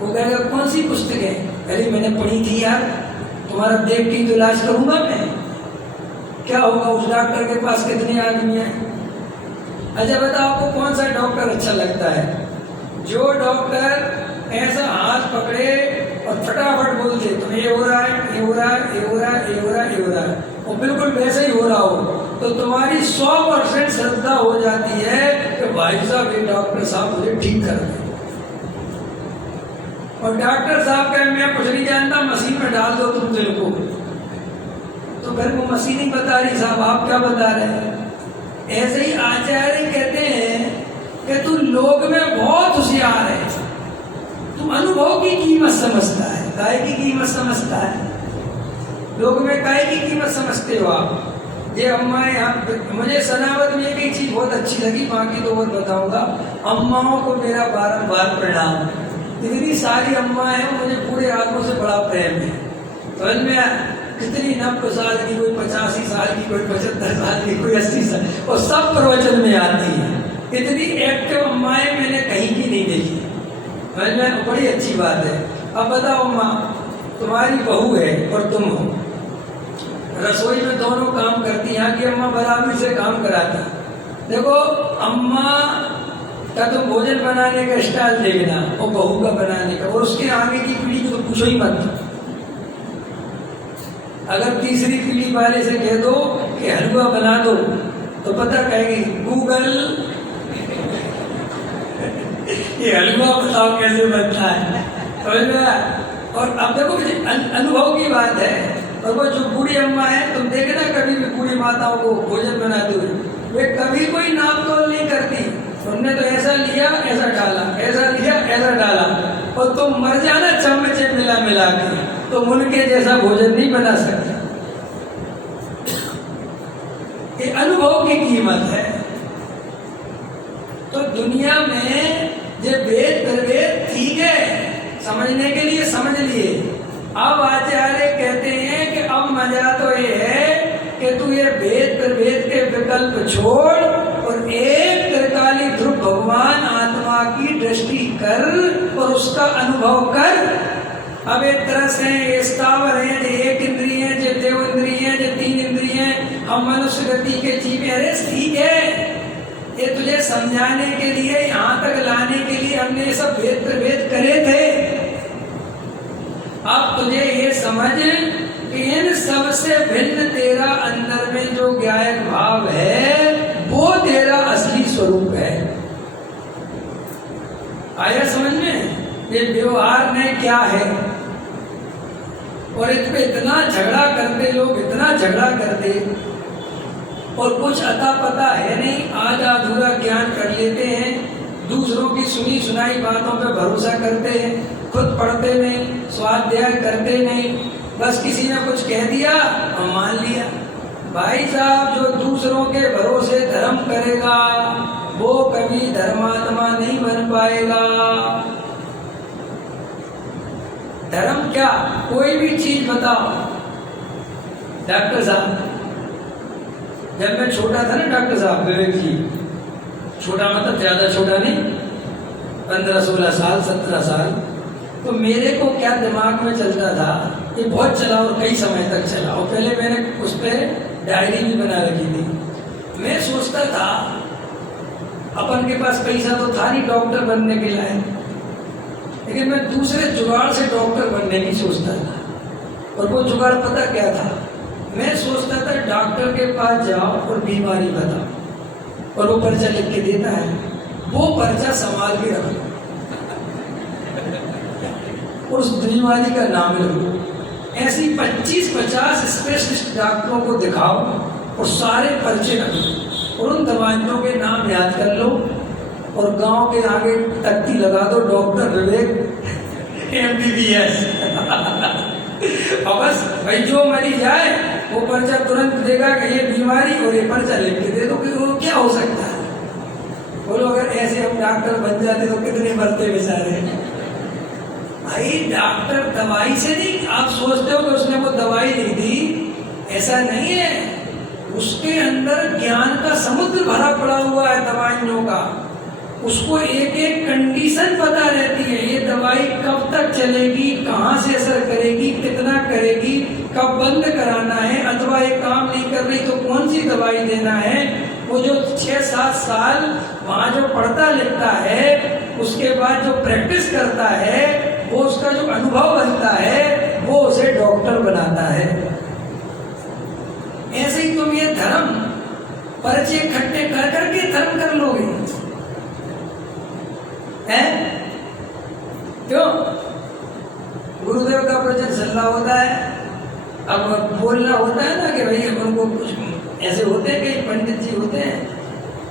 वो कहेगा कौन सी पुस्तकें? अरे मैंने पढ़ी थी यार, तुम्हारा देख के तो इलाज करूंगा मैं। क्या होगा? उस डॉक्टर के पास कितने आदमी हैं? अच्छा बताओ आपको कौन सा डॉक्टर अच्छा लगता है? जो डॉक्टर ऐसा हाथ पकड़े और फटाफट बोलते तो ये हो रहा है, ये हो रहा है, ये हो रहा है, ये हो रहा है, ये हो रहा है, और बिल्कुल वैसे ही हो रहा हो तो तुम्हारी 100% श्रद्धा हो जाती है कि भाई साहब ये डॉक्टर साहब मुझे ठीक कर दें। और डॉक्टर साहब का मैं कुछ नहीं जानता, मशीन में डाल दो तुम दिल को, तो फिर वो मशीन ही बता रही साहब आप क्या बता रहे हैं। ऐसे ही आचार्य कहते हैं कि तू लोक में बहुत होशियार है, तू अनुभव की कीमत समझता है, काय की कीमत समझता है। लोग में काय की कीमत समझते हो आप? ये अम्मा मुझे सनावत में एक चीज बहुत अच्छी लगी, बाकी तो और बताऊंगा। अम्माओं को मेरा बारंबार प्रणाम। इतनी सारी अम्मा है, मुझे पूरे आदमों से बड़ा प्रेम है। समझ में कितनी 90 साल की, कोई 85 साल की, कोई 75 साल की, कोई 80 साल, और सब प्रवचन में आती है। इतनी एक्टिव अम्माएं मैंने कहीं की नहीं देखी। समझ में बड़ी अच्छी बात है। अब बताओ अम्मा, तुम्हारी बहू है और तुम हो, रसोई में दोनों काम करती। यहाँ की अम्मा बराबरी से काम कराती। देखो अम्मा का तुम भोजन बनाने का स्टाइल देखना और बहू का बनाने का, और उसके आगे की पीढ़ी को तो पूछो ही मत। अगर तीसरी पीढ़ी वाले से कह दो कि हलवा बना दो तो पता कहेगी गूगल ये हलवा बताओ कैसे बनता है। और अब देखो अनुभव की बात है। और वो जो बूढ़ी अम्मा है, तुम देखना कभी भी बूढ़ी माताओं को भोजन बनाते हुए, वे कभी कोई नाप तोल नहीं करती। उन्होंने तो ऐसा लिया ऐसा डाला, ऐसा लिया ऐसा डाला, और तुम मर जाना चम्मचे मिला मिला के, तुम उनके जैसा भोजन नहीं बना सकते। ये अनुभव की कीमत है। तो दुनिया में ये वेद प्रवेद ठीक है, समझने के लिए समझ लिए। अब आचार्य कहते हैं कि अब मजा तो ये है कि तू ये वेद प्रवेद के विकल्प छोड़ और एक त्रिकाली ध्रुव भगवान आत्मा की दृष्टि कर और उसका अनुभव कर। अब एक तरस है, ये स्थावर है, ये एक इंद्रिय है, जो देव इंद्रिय है, जो 3 इंद्रिय है, हम मनुष्य गति के जीव। अरे ठीक है, ये तुझे समझाने के लिए, यहाँ तक लाने के लिए हमने सब भेद प्रभेद करे थे। अब तुझे ये समझ कि इन सबसे भिन्न तेरा अंदर में जो ज्ञायक भाव है वो तेरा असली स्वरूप है। आया समझ में? ये व्यवहार में क्या है, और इस पे इतना झगड़ा करते लोग, इतना झगड़ा करते, और कुछ अता पता है नहीं, आधा अधूरा ज्ञान कर लेते हैं, दूसरों की सुनी सुनाई बातों पे भरोसा करते हैं, खुद पढ़ते नहीं, स्वाध्याय करते नहीं, बस किसी ने कुछ कह दिया और मान लिया। भाई साहब, जो दूसरों के भरोसे धर्म करेगा वो कभी धर्मात्मा नहीं बन पाएगा। धर्म क्या? कोई भी चीज बताओ। डॉक्टर साहब, जब मैं छोटा था ना, डॉक्टर साहब विवेक जी, छोटा मतलब ज्यादा छोटा नहीं, 15-16 साल 17 साल। तो मेरे को क्या दिमाग में चलता था, ये बहुत चला और कई समय तक चला, और पहले मैंने उस पर डायरी भी बना रखी थी। मैं सोचता था अपन के पास पैसा तो था नहीं डॉक्टर बनने के लायक, लेकिन मैं दूसरे जुगाड़ से डॉक्टर बनने की सोचता था। और वो जुगाड़ पता क्या था, मैं सोचता था डॉक्टर के पास जाओ और बीमारी बताओ, और वो पर्चा लिख के देता है, वो पर्चा संभाल के रखो और उस बीमारी का नाम लिखो। ऐसी 25-50 स्पेशलिस्ट डॉक्टरों को दिखाओ और सारे पर्चे रखो और उन दवाइयों के नाम याद कर लो, और गांव के आगे तख्ती लगा दो, डॉक्टर विवेक MBBS और बस भाई जो मरी जाए वो पर्चा तुरंत देगा कि ये बीमारी, और ये पर्चा लिख के दे दो कि वो क्या हो सकता है। बोलो अगर ऐसे हम डॉक्टर बन जाते तो कितने मरते बेचारे। भाई डॉक्टर दवाई से नहीं, आप सोचते हो कि उसने वो दवाई लिख दी, ऐसा नहीं है। उसके अंदर ज्ञान का समुद्र भरा पड़ा हुआ है दवाइयों का। उसको एक एक कंडीशन पता रहती है, ये दवाई कब तक चलेगी, कहाँ से असर करेगी, कितना करेगी, कब बंद कराना है, अथवा ये काम नहीं कर रही तो कौन सी दवाई देना है। वो जो 6-7 साल वहाँ जो पढ़ता लिखता है, उसके बाद जो प्रैक्टिस करता है, वो उसका जो अनुभव बनता है, वो उसे डॉक्टर बनाता है। ऐसे ही तुम ये धर्म पर्चे इकट्ठे कर करके धर्म कर लोगे है? क्यों? गुरुदेव का प्रवचन चल रहा होता है, अब बोलना होता है ना कि भाई उनको कुछ ऐसे होते हैं, कई पंडित जी होते हैं,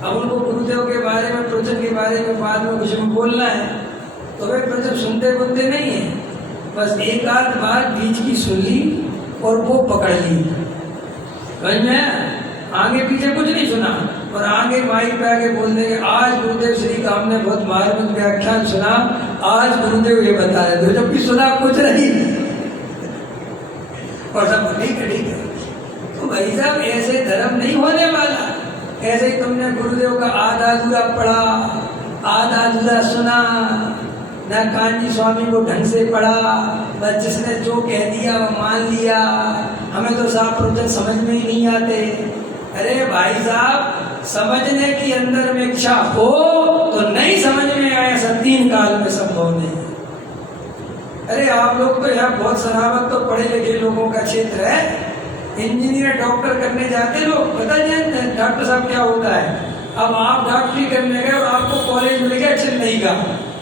अब उनको गुरुदेव के बारे में, प्रवचन के बारे में बाद में कुछ बोलना है, तो वे प्रवचन सुनते बोलते नहीं है, बस एक आध बार बीच की सुन ली और वो पकड़ ली। भाई मैं आगे पीछे कुछ नहीं सुना, और आगे माइक पे आके बोल देंगे आज गुरुदेव श्री का हमने बहुत मार्मिक व्याख्यान सुना, आज गुरुदेव ये बता रहे थे, जबकि सुना कुछ नहीं। और सब ठीक है। तो भाई साहब ऐसे धर्म नहीं होने वाला। ऐसे ही तुमने गुरुदेव का आधा अधूरा पढ़ा, आधा अधूरा सुना, न कांजी स्वामी को ढंग से पढ़ा, बस जिसने जो कह दिया वो मान लिया, हमें तो साहब प्रवचन समझ में ही नहीं आते। अरे भाई साहब, समझने की अंदर में इच्छा हो तो नहीं समझ में आए, सब 3 काल में संभव नहीं। अरे आप लोग तो यहाँ बहुत सरावत तो पढ़े लिखे लोगों का क्षेत्र है, इंजीनियर डॉक्टर करने जाते लोग पता नहीं डॉक्टर साहब क्या होता है। अब आप डॉक्टरी करने गए और आपको कॉलेज मिल गया चेन्नई का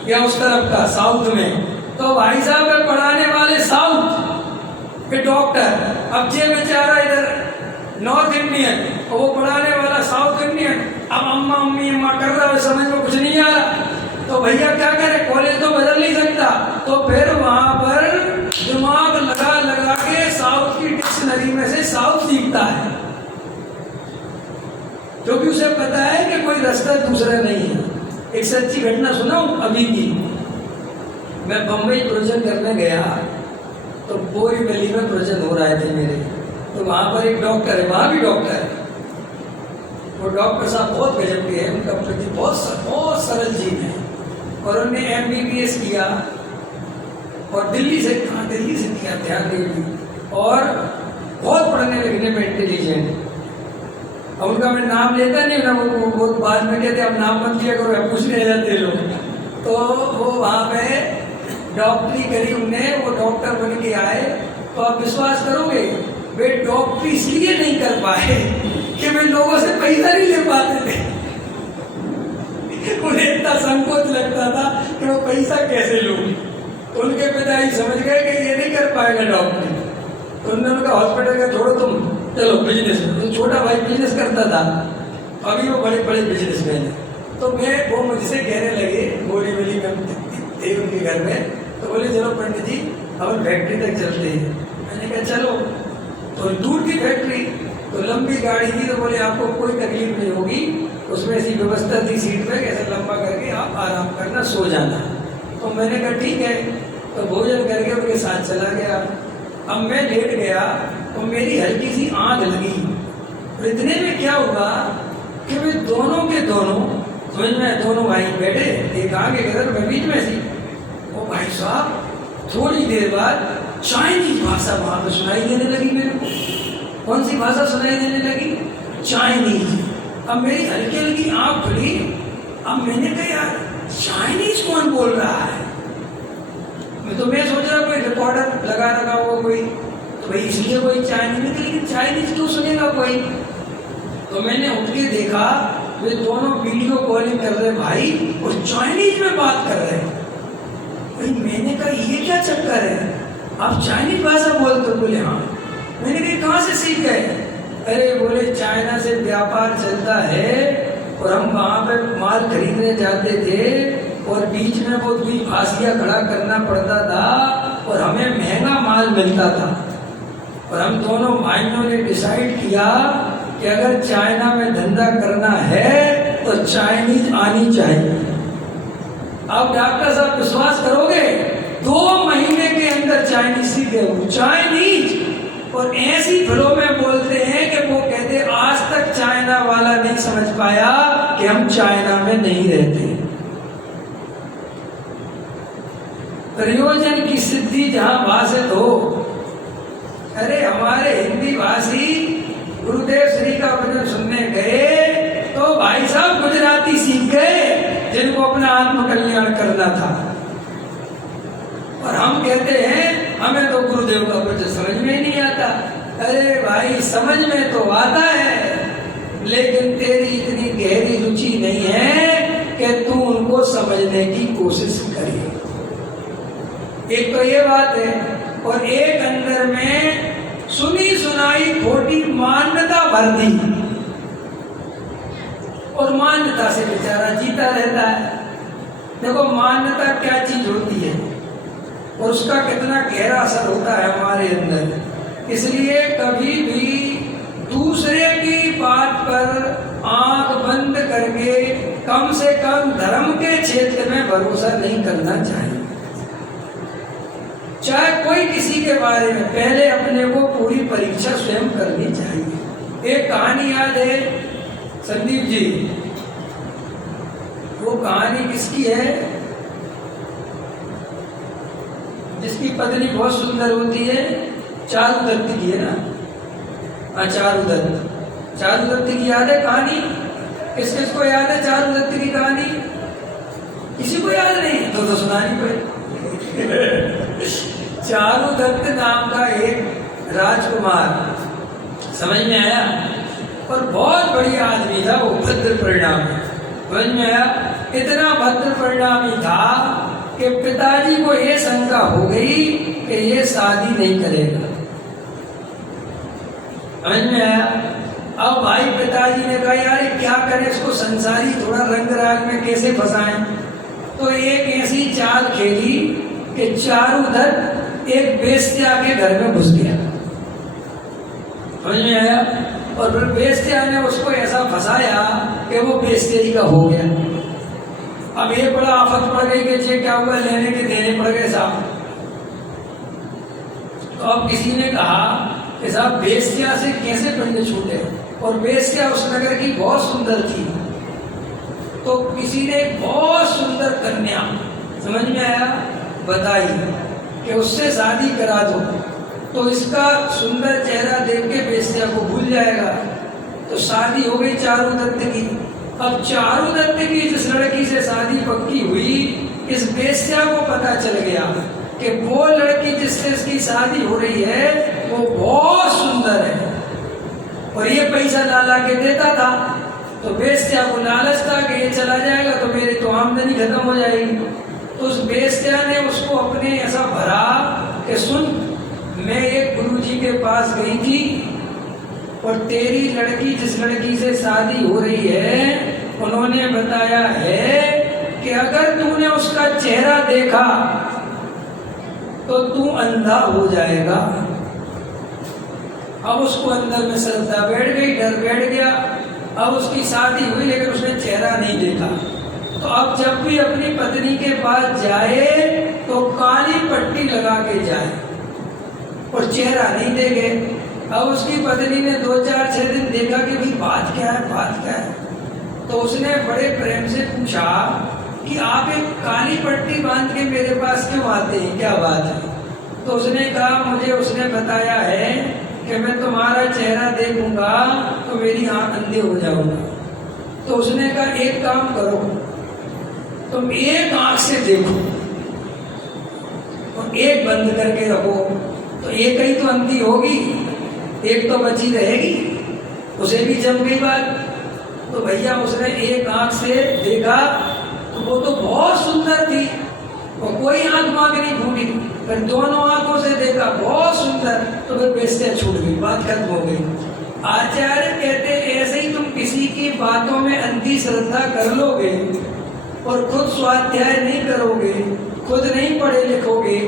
या उस तरफ का साउथ में, तो भाई साहब पढ़ाने वाले साउथ के डॉक्टर, अब जे बेचारा इधर नॉर्थ इंडियन और वो पढ़ाने वाला साउथ इंडियन, अब अम्मा अम्मी अम्मा कर रहा है, समझ में कुछ नहीं आ रहा, तो भैया क्या करे, कॉलेज तो बदल नहीं सकता, तो फिर वहां पर दिमाग लगा लगा के साउथ की डिक्शनरी में से साउथ सीखता है, क्योंकि उसे पता है कि कोई रास्ता दूसरा नहीं है। एक सच्ची घटना सुनाऊं अभी की। मैं बम्बई प्रवचन करने गया तो बोरी गली में प्रवचन हो रहे थे मेरे, तो वहां पर एक डॉक्टर है, वहां भी डॉक्टर है, वो डॉक्टर साहब बहुत गजब के हैं, उनका प्रति बहुत सरल जीव है, और उन्होंने MBBS किया और दिल्ली से किया, ध्यान देगी, और बहुत पढ़ने लिखने में इंटेलिजेंट। अब उनका मैं नाम लेता नहीं ना, वो बाद में कहते अब नाम मत किया करो, पूछने जाते लोग। तो वो वहाँ पे डॉक्टरी करी उनने, वो डॉक्टर बन के आए, तो आप विश्वास करोगे वे डॉक्टरी इसलिए नहीं कर पाए कि वे लोगों से पैसा नहीं ले पाते थे। उन्हें इतना संकोच लगता था कि वो पैसा कैसे लूं। उनके पिताजी समझ गए कि ये नहीं कर पाएगा डॉक्टरी, तो उन्होंने कहा हॉस्पिटल का छोड़ो तुम, चलो बिजनेस में। तो छोटा भाई बिजनेस करता था, अभी वो बड़े बड़े बिजनेसमैन है। तो वो मुझसे कहने लगे, बोली बोली में थे उनके घर में, तो बोले चलो पंडित जी हम फैक्ट्री तक चलते हैं। मैंने कहा चलो, तो दूर की फैक्ट्री, तो लंबी गाड़ी थी, तो बोले आपको कोई तकलीफ नहीं होगी, उसमें ऐसी व्यवस्था थी सीट पे, ऐसे लंबा करके आप आराम करना, सो जाना। तो मैंने कहा ठीक है, तो भोजन करके उनके साथ चला गया। अब मैं लेट गया तो मेरी हल्की सी आंख लगी, और इतने में क्या हुआ कि वे दोनों के दोनों समझ में? दोनों भाई बैठे, एक आगे इधर, मैं बीच में थी। वो भाई साहब थोड़ी देर बाद चाइनीज भाषा वहां पर सुनाई देने लगी मेरे को। कौन सी भाषा सुनाई देने लगी? चाइनीज। अब मेरी हल्की हल्की आंख खुली। अब मैंने कहा यार चाइनीज कौन बोल रहा है? मैं सोच रहा कोई रिकॉर्डर लगा रखा होगा कोई, तो भाई इसलिए कोई चाइनीज में, लेकिन चाइनीज क्यों सुनेगा कोई? तो मैंने उठ के देखा वे दोनों वीडियो कॉलिंग कर रहे भाई और चाइनीज में बात कर रहे हैं। भाई मैंने कहा ये क्या चक्कर है, आप चाइनीज भाषा बोलते? बोले हाँ। मैंने कहा कहाँ से सीख गए? अरे बोले चाइना से व्यापार चलता है और हम वहां पे माल खरीदने जाते थे और बीच में वो दुई भाषिया खड़ा करना पड़ता था और हमें महंगा माल मिलता था। और हम दोनों भाइयों ने डिसाइड किया कि अगर चाइना में धंधा करना है तो चाइनीज आनी चाहिए। अब डॉक्टर साहब विश्वास करोगे 2 महीने के अंदर चाइनीज सीख गए। चाइनीज और ऐसी फिल्मों में बोलते हैं कि वो कहते आज तक चाइना वाला नहीं समझ पाया कि हम चाइना में नहीं रहते। प्रयोजन की सिद्धि जहां भाषित हो। अरे हमारे हिंदी भाषी गुरुदेव श्री का भजन सुनने गए तो भाई साहब गुजराती सीख गए जिनको अपना आत्म कल्याण करना था। और हम कहते हैं हमें तो गुरुदेव का भजन समझ में ही नहीं आता। अरे भाई समझ में तो आता है लेकिन तेरी इतनी गहरी रुचि नहीं है कि तू उनको समझने की कोशिश करे। एक तो ये बात है, और एक अंदर में सुनी सुनाई खोटी मान्यता भर दी और मान्यता से बेचारा जीता रहता है। देखो मान्यता क्या चीज होती है और उसका कितना गहरा असर होता है हमारे अंदर। इसलिए कभी भी दूसरे की बात पर आंख बंद करके कम से कम धर्म के क्षेत्र में भरोसा नहीं करना चाहिए। चाहे कोई किसी के बारे में पहले अपने को पूरी परीक्षा स्वयं करनी चाहिए। एक कहानी याद है संदीप जी, वो कहानी किसकी है? जिसकी पत्नी बहुत सुंदर होती है, चारुदत्त की है ना? हाँ चारुदत्त। चारुदत्त की याद है कहानी? किस किस को याद है चारुदत्त की कहानी? किसी को याद नहीं तो सुनानी पड़े। चारुदत्त नाम का एक राजकुमार, समझ में आया? और बहुत बढ़िया आदमी था वो, भद्र परिणामी। समझ में आया? इतना भद्र परिणामी था कि पिताजी को ये शंका हो गई कि ये शादी नहीं करेगा। समझ में आया? अब भाई पिताजी ने कहा यार क्या करें इसको, संसारी थोड़ा रंग राग में कैसे फंसाएं? तो एक ऐसी चाल खेली कि चारुदत्त एक बेस्या के घर में घुस गया। समझ में आया? और फिर बेस्या ने उसको ऐसा फंसाया कि वो बेस्याई का हो गया। अब ये बड़ा आफत पड़ गई कि ये क्या हुआ, लेने के देने पड़ गए साहब। तो अब किसी ने कहा कि साहब बेस्या से कैसे पिंड छूटे, और बेस्या उस नगर की बहुत सुंदर थी। तो किसी ने बहुत सुंदर कन्या, समझ में आया, बताई कि उससे शादी करा दो तो इसका सुंदर चेहरा देख के बेस्या को भूल जाएगा। तो शादी हो गई चारुदत्त की। अब चारुदत्त की जिस लड़की से शादी पक्की हुई, इस बेस्या को पता चल गया कि वो लड़की जिससे इसकी शादी हो रही है वो बहुत सुंदर है और ये पैसा ला के देता था। तो बेस्या को लालच था कि ये चला जाएगा तो मेरी तो आमदनी खत्म हो जाएगी। तो उस बेस्या ने उसको अपने ऐसा भरा कि सुन, मैं एक गुरुजी के पास गई थी और तेरी लड़की जिस लड़की से शादी हो रही है उन्होंने बताया है कि अगर तूने उसका चेहरा देखा तो तू अंधा हो जाएगा। अब उसको अंदर में श्रद्धा बैठ गई, डर बैठ गया। अब उसकी शादी हुई लेकिन उसने चेहरा नहीं देखा। तो अब जब भी अपनी पत्नी के पास जाए तो काली पट्टी लगा के जाए और चेहरा नहीं देखे। अब उसकी पत्नी ने 2-4-6 दिन देखा कि भाई बात क्या है, बात क्या है। तो उसने बड़े प्रेम से पूछा कि आप एक काली पट्टी बांध के मेरे पास क्यों आते हैं, क्या बात है? तो उसने कहा मुझे उसने बताया है कि मैं तुम्हारा चेहरा देखूंगा तो मेरी आंख अंधे हो जाऊंगा। तो उसने कहा एक काम करो, तुम एक आंख से देखो और एक बंद करके रखो, तो एक ही तो अंधी होगी, एक तो बची रहेगी, उसे भी जम गई बात। तो भैया उसने एक आंख से देखा तो वो तो बहुत सुंदर थी और कोई आंख मांग नहीं फूटी, फिर दोनों आंखों से देखा बहुत सुंदर, तो फिर बेइज्जती छूट गई, बात खत्म हो गई। आचार्य कहते ऐसे ही तुम किसी की बातों में अंधी श्रद्धा कर लोगे और खुद स्वाध्याय नहीं करोगे, खुद नहीं पढ़े लिखोगे,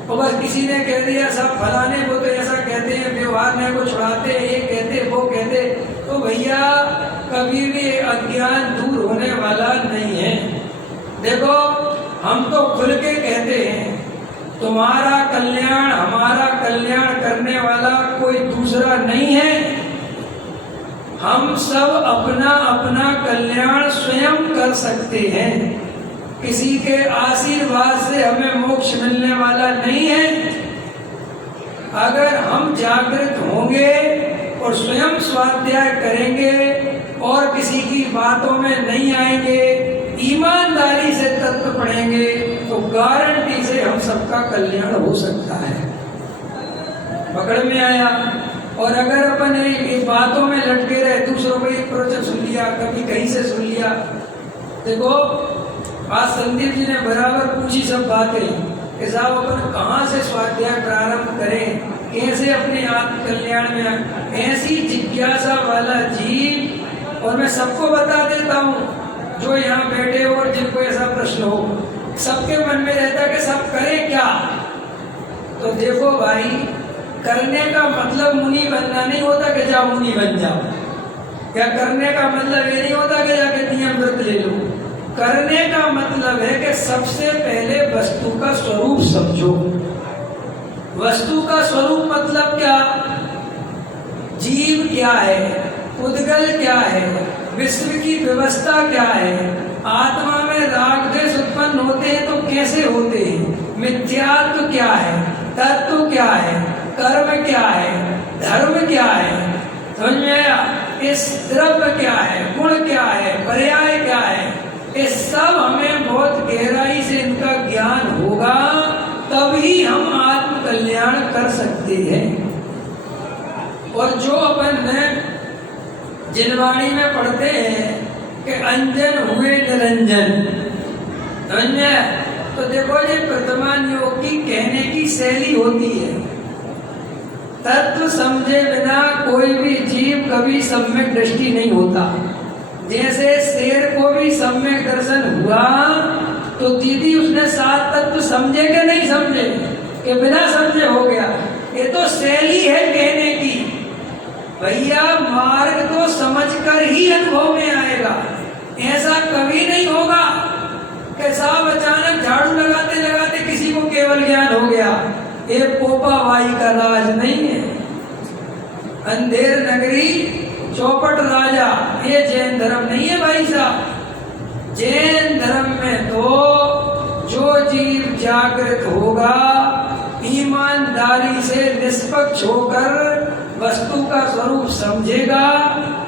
और बस किसी ने कह दिया सब फलाने वो तो ऐसा कहते हैं, व्यवहार में वो छुड़ाते हैं, ये कहते वो कहते, तो भैया कभी भी अज्ञान दूर होने वाला नहीं है। देखो हम तो खुल के कहते हैं तुम्हारा कल्याण हमारा कल्याण करने वाला कोई दूसरा नहीं है, हम सब अपना अपना कल्याण स्वयं कर सकते हैं, किसी के आशीर्वाद से हमें मोक्ष मिलने वाला नहीं है। अगर हम जागृत होंगे और स्वयं स्वाध्याय करेंगे और किसी की बातों में नहीं आएंगे, ईमानदारी से तत्व पढ़ेंगे, तो गारंटी से हम सबका कल्याण हो सकता है। पकड़ में आया? और अगर अपन एक बातों में लटके रहे, दूसरों को एक प्रवचन सुन लिया, कभी कहीं से सुन लिया, देखो आज संदीप जी ने बराबर पूछी सब बातें कि साहब अपन कहाँ से स्वाध्याय प्रारंभ करें, कैसे अपने आत्म कल्याण में, ऐसी जिज्ञासा वाला जीव। और मैं सबको बता देता हूँ जो यहाँ बैठे हो और जिनको ऐसा प्रश्न हो, सबके मन में रहता है कि सब करें क्या। तो देखो भाई, करने का मतलब मुनि बनना नहीं होता कि जाओ मुनि बन जाओ, या करने का मतलब ये नहीं होता कि जाके नियम व्रत ले लो। करने का मतलब है कि सबसे पहले वस्तु का स्वरूप समझो। वस्तु का स्वरूप मतलब क्या? जीव क्या है, उद्गल क्या है, विश्व की व्यवस्था क्या है, आत्मा में राग द्वेष उत्पन्न होते हैं तो कैसे होते हैं, मिथ्यात्व क्या है, तत्व क्या है, कर्म क्या है, धर्म क्या है, समझ में आया? इस द्रव्य क्या है, गुण क्या है, पर्याय क्या है, ये सब हमें बहुत गहराई से इनका ज्ञान होगा, तभी हम आत्म कल्याण कर सकते हैं। और जो अपन जिनवाणी में पढ़ते हैं कि अंजन हुए निरंजन, तो देखो ये वर्तमान योग की कहने की शैली होती है। तत्व समझे बिना कोई भी जीव कभी सम्यक दृष्टि नहीं होता। जैसे शेर को भी सम्यक दर्शन हुआ तो दीदी उसने 7 तत्व समझे कि नहीं समझे, कि बिना समझे हो गया। ये तो शैली है कहने की। भैया मार्ग तो समझकर ही अनुभव में आएगा, ऐसा कभी नहीं होगा कि साहब अचानक झाड़ू लगाते लगाते किसी को केवल ज्ञान हो गया। ये पोपा भाई का राज नहीं है। अंधेर नगरी चौपट राजा, ये जैन धर्म नहीं है भाई साहब। जैन धर्म में तो जो जीव जागृत होगा, ईमानदारी से निष्पक्ष होकर वस्तु का स्वरूप समझेगा,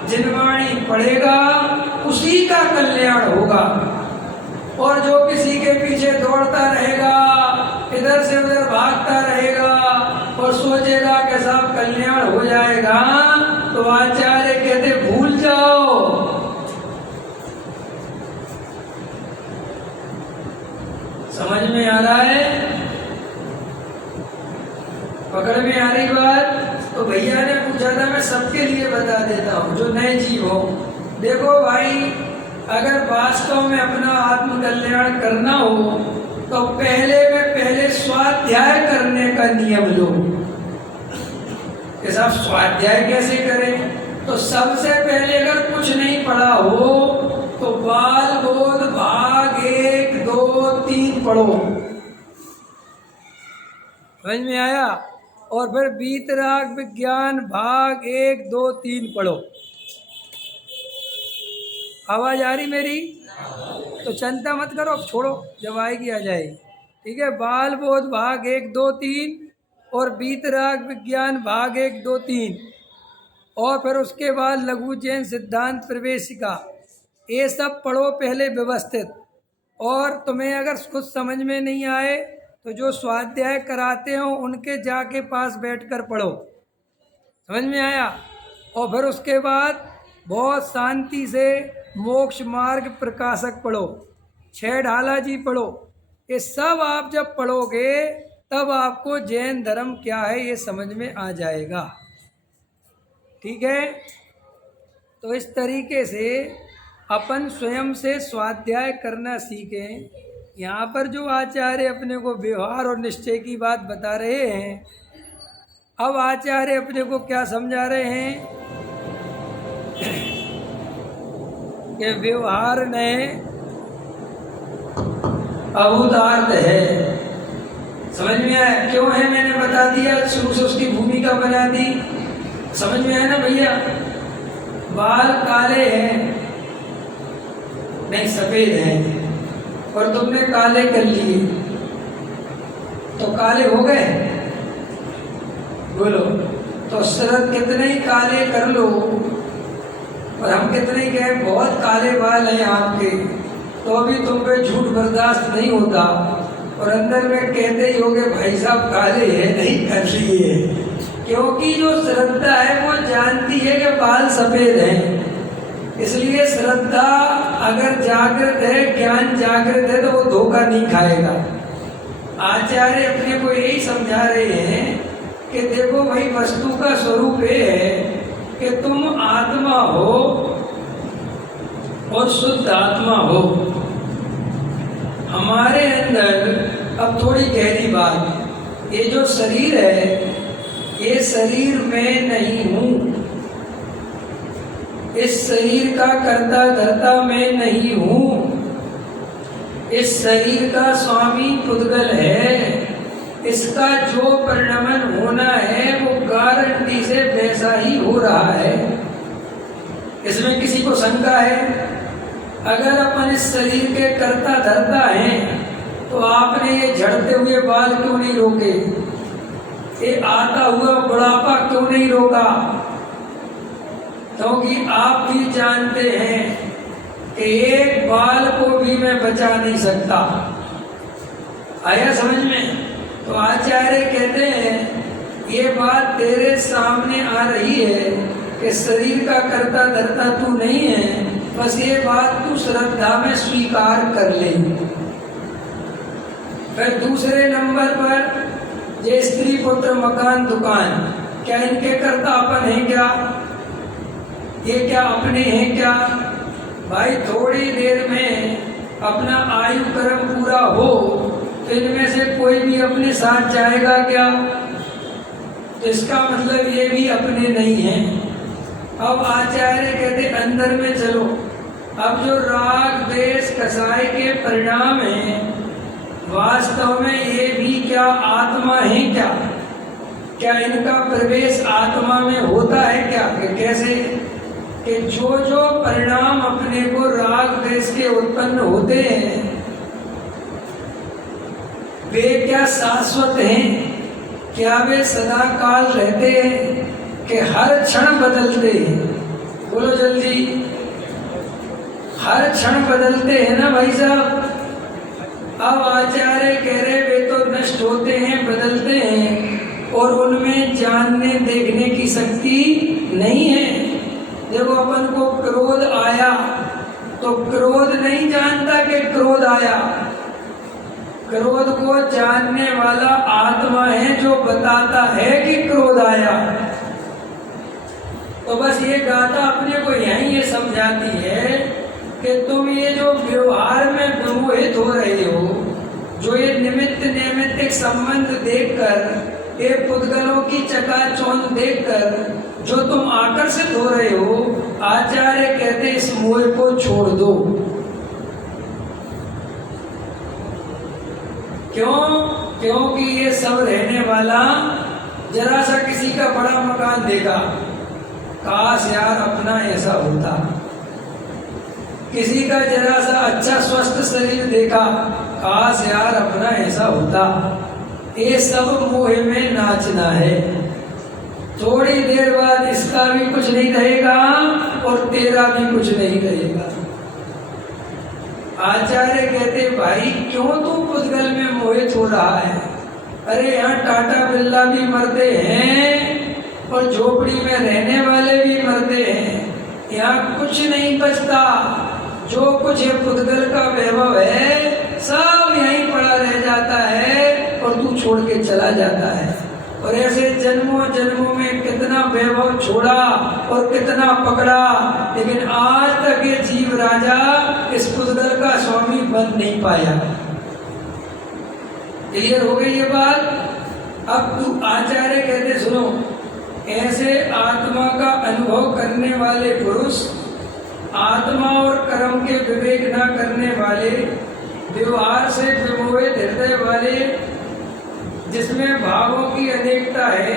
जिनवाणी पढ़ेगा, उसी का कल्याण होगा। और जो किसी के पीछे दौड़ता रहेगा, इधर से उधर भागता रहेगा और सोचेगा कि साहब कल्याण हो जाएगा, तो आचार्य कहते भूल जाओ। समझ में आ रहा है? पकड़ में आ रही बात? तो भैया ने पूछा था, मैं सबके लिए बता देता हूँ जो नए जीव हो। देखो भाई, अगर वास्तव में अपना आत्म कल्याण करना हो तो पहले स्वाध्याय करने का नियम लो। कि साहब स्वाध्याय कैसे करें? तो सबसे पहले अगर कुछ नहीं पढ़ा हो तो बाल बोध भाग 1, 2, 3 पढ़ो। समझ में आया? और फिर वीतराग विज्ञान भाग 1, 2, 3 पढ़ो। आवाज़ आ रही मेरी? तो चिंता मत करो, अब छोड़ो, जब आएगी आ जाएगी। ठीक है, बाल बोध भाग 1, 2, 3 और बीतराग विज्ञान भाग 1, 2, 3 और फिर उसके बाद लघु जैन सिद्धांत प्रवेशिका, ये सब पढ़ो पहले व्यवस्थित। और तुम्हें अगर कुछ समझ में नहीं आए तो जो स्वाध्याय कराते हो उनके जाके पास बैठकर पढ़ो। समझ में आया? और फिर उसके बाद बहुत शांति से मोक्ष मार्ग प्रकाशक पढ़ो, 6 ढाला जी पढ़ो। ये सब आप जब पढ़ोगे तब आपको जैन धर्म क्या है ये समझ में आ जाएगा। ठीक है, तो इस तरीके से अपन स्वयं से स्वाध्याय करना सीखें। यहाँ पर जो आचार्य अपने को व्यवहार और निश्चय की बात बता रहे हैं, अब आचार्य अपने को क्या समझा रहे हैं कि व्यवहार ने अभूतार्थ है। समझ में आया क्यों है? मैंने बता दिया, शुरू से उसकी भूमिका बना दी। समझ में आया ना भैया? बाल काले हैं, नहीं सफेद हैं, और तुमने काले कर लिए तो काले हो गए। बोलो, तो शरद कितने ही काले कर लो, और हम कितने ही कहें बहुत काले बाल हैं आपके, तो भी तुम पे झूठ बर्दाश्त नहीं होता, और अंदर में कहते ही होगे भाई साहब काले हैं, नहीं कर लिए। क्योंकि जो श्रद्धा है वो जानती है कि बाल सफेद हैं, इसलिए श्रद्धा अगर जागृत है, ज्ञान जागृत है, तो वो धोखा नहीं खाएगा। आचार्य अपने को यही समझा रहे हैं कि देखो भाई, वस्तु का स्वरूप ये है कि तुम आत्मा हो और शुद्ध आत्मा हो। हमारे अंदर अब थोड़ी गहरी बात, ये जो शरीर है ये शरीर में नहीं हूँ, इस शरीर का कर्ता धर्ता मैं नहीं हूँ, इस शरीर का स्वामी पुद्गल है, इसका जो परिणमन होना है वो गारंटी से वैसा ही हो रहा है। इसमें किसी को शंका है? अगर अपन इस शरीर के कर्ता धर्ता हैं तो आपने ये झड़ते हुए बाल क्यों नहीं रोके? ये आता हुआ बुढ़ापा क्यों नहीं रोका? क्योंकि आप भी जानते हैं कि एक बाल को भी मैं बचा नहीं सकता। आया समझ में? तो आचार्य कहते हैं ये बात तेरे सामने आ रही है कि शरीर का कर्ता धर्ता तू नहीं है, बस ये बात तू श्रद्धा में स्वीकार कर ले। फिर दूसरे नंबर पर ये स्त्री पुत्र मकान दुकान, क्या इनके कर्ता अपन हैं क्या? ये क्या अपने हैं क्या? भाई थोड़ी देर में अपना आयु कर्म पूरा हो तो इनमें से कोई भी अपने साथ जाएगा क्या? तो इसका मतलब ये भी अपने नहीं है। अब आचार्य कहते अंदर में चलो। अब जो राग द्वेष कसाय के परिणाम हैं, वास्तव में ये भी क्या आत्मा है क्या? क्या इनका प्रवेश आत्मा में होता है क्या? कि कैसे कि जो जो परिणाम अपने को राग द्वेष के उत्पन्न होते हैं वे क्या शाश्वत हैं? क्या वे सदा काल रहते हैं कि हर क्षण बदलते हैं? बोलो जल्दी, हर क्षण बदलते हैं ना भाई साहब? अब आचार्य कह रहे वे तो नष्ट होते हैं, बदलते हैं, और उनमें जानने देखने की शक्ति नहीं है। जब अपन को क्रोध आया तो क्रोध नहीं जानता कि क्रोध आया। क्रोध को जानने वाला आत्मा है जो बताता है कि क्रोध आया। तो बस ये गाथा अपने को यहीं ये समझाती है कि तुम ये जो व्यवहार में विमोहित हो रहे हो, जो ये निमित्त नैमित्तिक संबंध देखकर, ये पुद्गलों की चकाचौंध देखकर जो तुम आकर्षित हो रहे हो, आचार्य कहते इस मोह को छोड़ दो। क्यों? क्योंकि ये सब रहने वाला, जरा सा किसी का बड़ा मकान देखा, काश यार अपना ऐसा होता, किसी का जरा सा अच्छा स्वस्थ शरीर देखा, काश यार अपना ऐसा होता। ये सब मोह में नाचना है। थोड़ी देर बाद इसका भी कुछ नहीं रहेगा और तेरा भी कुछ नहीं रहेगा। आचार्य कहते भाई क्यों तू पुद्गल में मोहित हो रहा है? अरे यहाँ टाटा बिरला भी मरते हैं और झोपड़ी में रहने वाले भी मरते हैं। यहाँ कुछ नहीं बचता। जो कुछ है पुद्गल का वैभव है सब यहीं पड़ा रह जाता है और तू छोड़ के चला जाता है। और ऐसे जन्मों जन्मों में कितना वैभव छोड़ा और कितना पकड़ा, लेकिन आज तक ये जीव राजा इस पुद्गल का स्वामी बन नहीं पाया। क्लियर हो गई ये बात? अब तू आचार्य कहते सुनो, ऐसे आत्मा का अनुभव करने वाले पुरुष, आत्मा और कर्म के विवेक न करने वाले, व्यवहार से विमोहित हृदय वाले, जिसमें भावों की अनेकता है,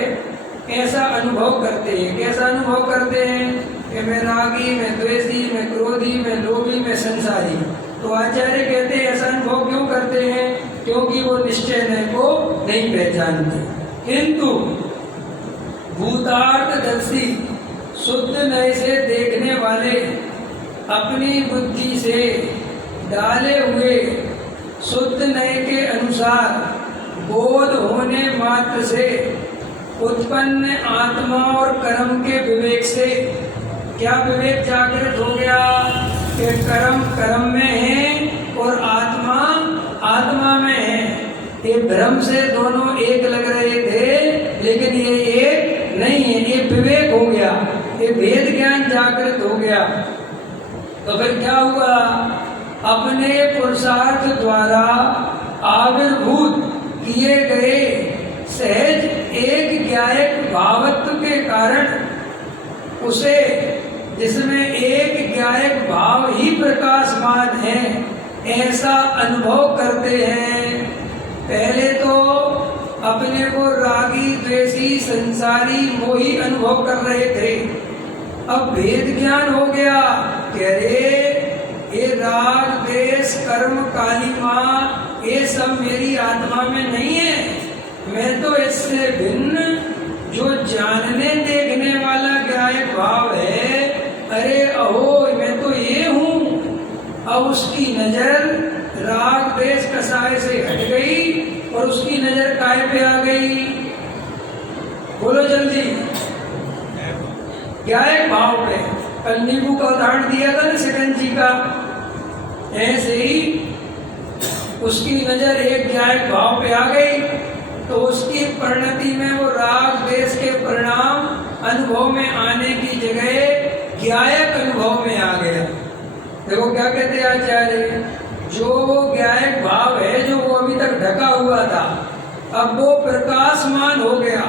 ऐसा अनुभव करते हैं। कैसा अनुभव करते हैं कि मैं रागी, मैं द्वेषी, मैं क्रोधी, मैं लोभी, मैं संसारी। तो आचार्य कहते हैं ऐसा अनुभव क्यों करते हैं? क्योंकि वो निश्चय नय को नहीं पहचानते। किंतु भूतार्थदर्शी शुद्ध नय से देखने वाले, अपनी बुद्धि से डाले हुए शुद्ध नय के अनुसार बोध होने मात्र से उत्पन्न आत्मा और कर्म के विवेक से क्या विवेक जागृत हो गया कि कर्म कर्म में है और आत्मा आत्मा में है। ये भ्रम से दोनों एक लग रहे थे, लेकिन ये एक नहीं है। ये विवेक हो गया, ये भेद ज्ञान जागृत हो गया। तो फिर क्या हुआ? अपने पुरुषार्थ द्वारा आविर्भूत किए गए सहज एक ज्ञायक भावत्व के कारण उसे, जिसमें एक ज्ञायक भाव ही प्रकाशमान है, ऐसा अनुभव करते हैं। पहले तो अपने को रागी, द्वेषी, संसारी, मोही अनुभव कर रहे थे। अब भेद ज्ञान हो गया कि अरे ये राग, द्वेष, कर्म, कालिमा, ये सब मेरी आत्मा में नहीं है। मैं तो इससे भिन्न जो जानने देखने वाला ज्ञायक भाव है, अरे अहो मैं तो ये हूँ। अब उसकी नजर राग, द्वेष, कसाय से हट गई और उसकी नजर काय पे आ गई? बोलो जल्दी। ज्ञायक भाव पे। कल नींबू का उदाहरण दिया था ना शिकंजी का, ऐसे ही उसकी नजर एक ज्ञायक भाव पे आ गई तो उसकी परिणति में वो राग द्वेष के परिणाम अनुभव में आने की जगह ज्ञायक अनुभव में आ गया। देखो क्या कहते हैं आचार्य, जो वो ज्ञायक भाव है जो वो अभी तक ढका हुआ था, अब वो प्रकाशमान हो गया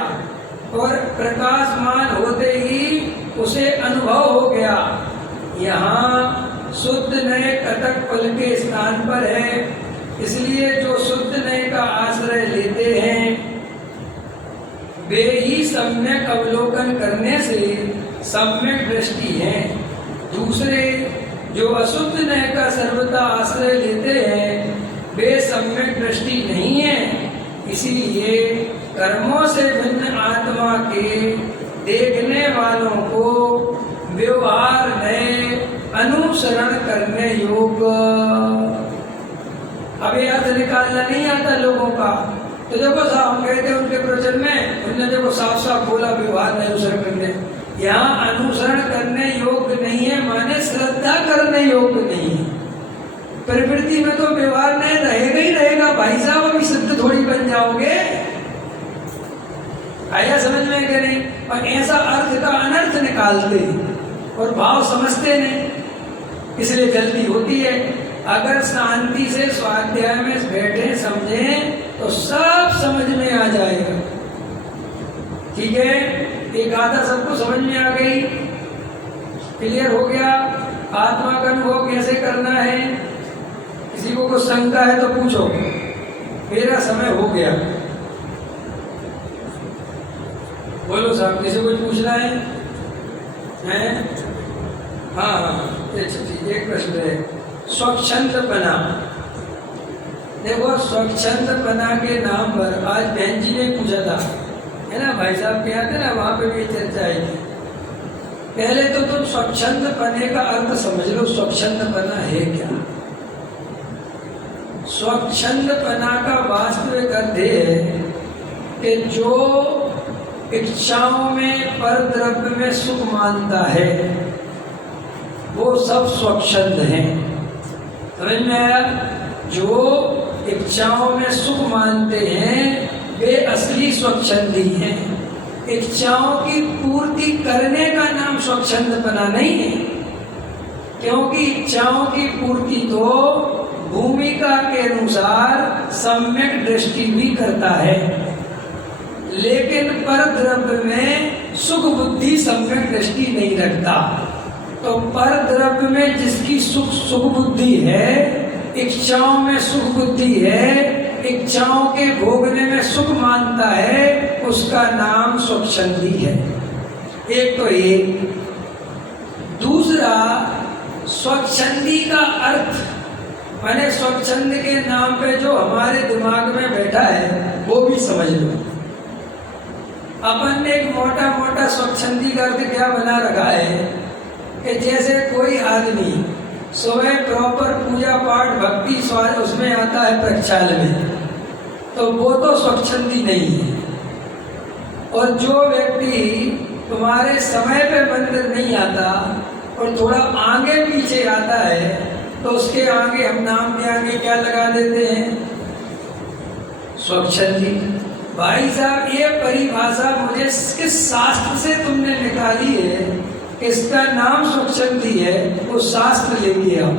और प्रकाशमान होते ही उसे अनुभव हो गया। यहाँ शुद्ध नय कतक पल के स्थान पर है, इसलिए जो शुद्ध नय का आश्रय लेते हैं वे ही सम्यक अवलोकन करने से सम्यक दृष्टि है। दूसरे जो अशुद्ध नय का सर्वथा आश्रय लेते हैं वे सम्यक दृष्टि नहीं है। इसीलिए कर्मों से भिन्न आत्मा के देखने वालों को व्यवहार में अनुसरण करने योग्य। अभी अर्थ निकालना नहीं आता लोगों का, तो देखो साहब हम कहते हैं उनके प्रवचन में, उन्होंने देखो साफ साफ बोला व्यवहार में अनुसरण करने। यहाँ अनुसरण करने योग्य नहीं है माने श्रद्धा करने योग्य नहीं है। प्रवृत्ति में तो व्यवहार नहीं रहेगा ही रहेगा भाई साहब, अभी सिद्ध थोड़ी बन जाओगे। आया समझ में कि नहीं? और ऐसा अर्थ का अनर्थ निकालते और भाव समझते नहीं, इसलिए गलती होती है। अगर शांति से स्वाध्याय में बैठे समझें तो सब समझ में आ जाएगा। ठीक है, एक आधा सबको समझ में आ गई, क्लियर हो गया। आत्मा का अनुभव कैसे करना है, किसी को कुछ शंका है तो पूछो, मेरा समय हो गया। बोलो साहब, किसी को पूछना है? हाँ हाँ एक प्रश्न है, स्वच्छंदपना। देखो, स्वच्छंदपना के नाम पर आज बहन जी ने पूछा था, है ना, भाई साहब के आते ना, वहां पे भी चर्चा आई थी। पहले तो तुम स्वच्छंदपने का अर्थ समझ लो, स्वच्छंदपना है क्या? स्वच्छंदपना का वास्तविक अर्थ है कि जो इच्छाओं में पर द्रव्य में सुख मानता है वो सब स्वच्छंद हैं। समझ में आया? जो इच्छाओं में सुख मानते हैं वे असली स्वच्छंदी हैं। इच्छाओं की पूर्ति करने का नाम स्वच्छंदपना नहीं है, क्योंकि इच्छाओं की पूर्ति तो भूमिका के अनुसार सम्यक दृष्टि भी करता है, लेकिन पर द्रव्य में सुख बुद्धि सम्यक दृष्टि नहीं रखता। तो पर द्रव्य में जिसकी सुख बुद्धि है, इच्छाओं में सुख बुद्धि है, इच्छाओं के भोगने में सुख मानता है, उसका नाम स्वच्छंदी है। एक तो ये। दूसरा, स्वच्छंदी का अर्थ माने स्वच्छंद के नाम पे जो हमारे दिमाग में बैठा है वो भी समझ लो। अपन ने एक मोटा मोटा स्वच्छंदी का अर्थ क्या बना रखा है कि जैसे कोई आदमी सुबह प्रॉपर पूजा पाठ भक्ति स्वाद उसमें आता है प्रक्षाल में, तो वो तो स्वच्छंदी नहीं है। और जो व्यक्ति तुम्हारे समय पे मंदिर नहीं आता और थोड़ा आगे पीछे आता है, तो उसके आगे हम नाम के आगे क्या लगा देते हैं? स्वच्छंदी। भाई साहब, ये परिभाषा मुझे किस शास्त्र से तुमने निकाली है, इसका नाम स्वच्छंदी है, वो शास्त्र लेके आओ।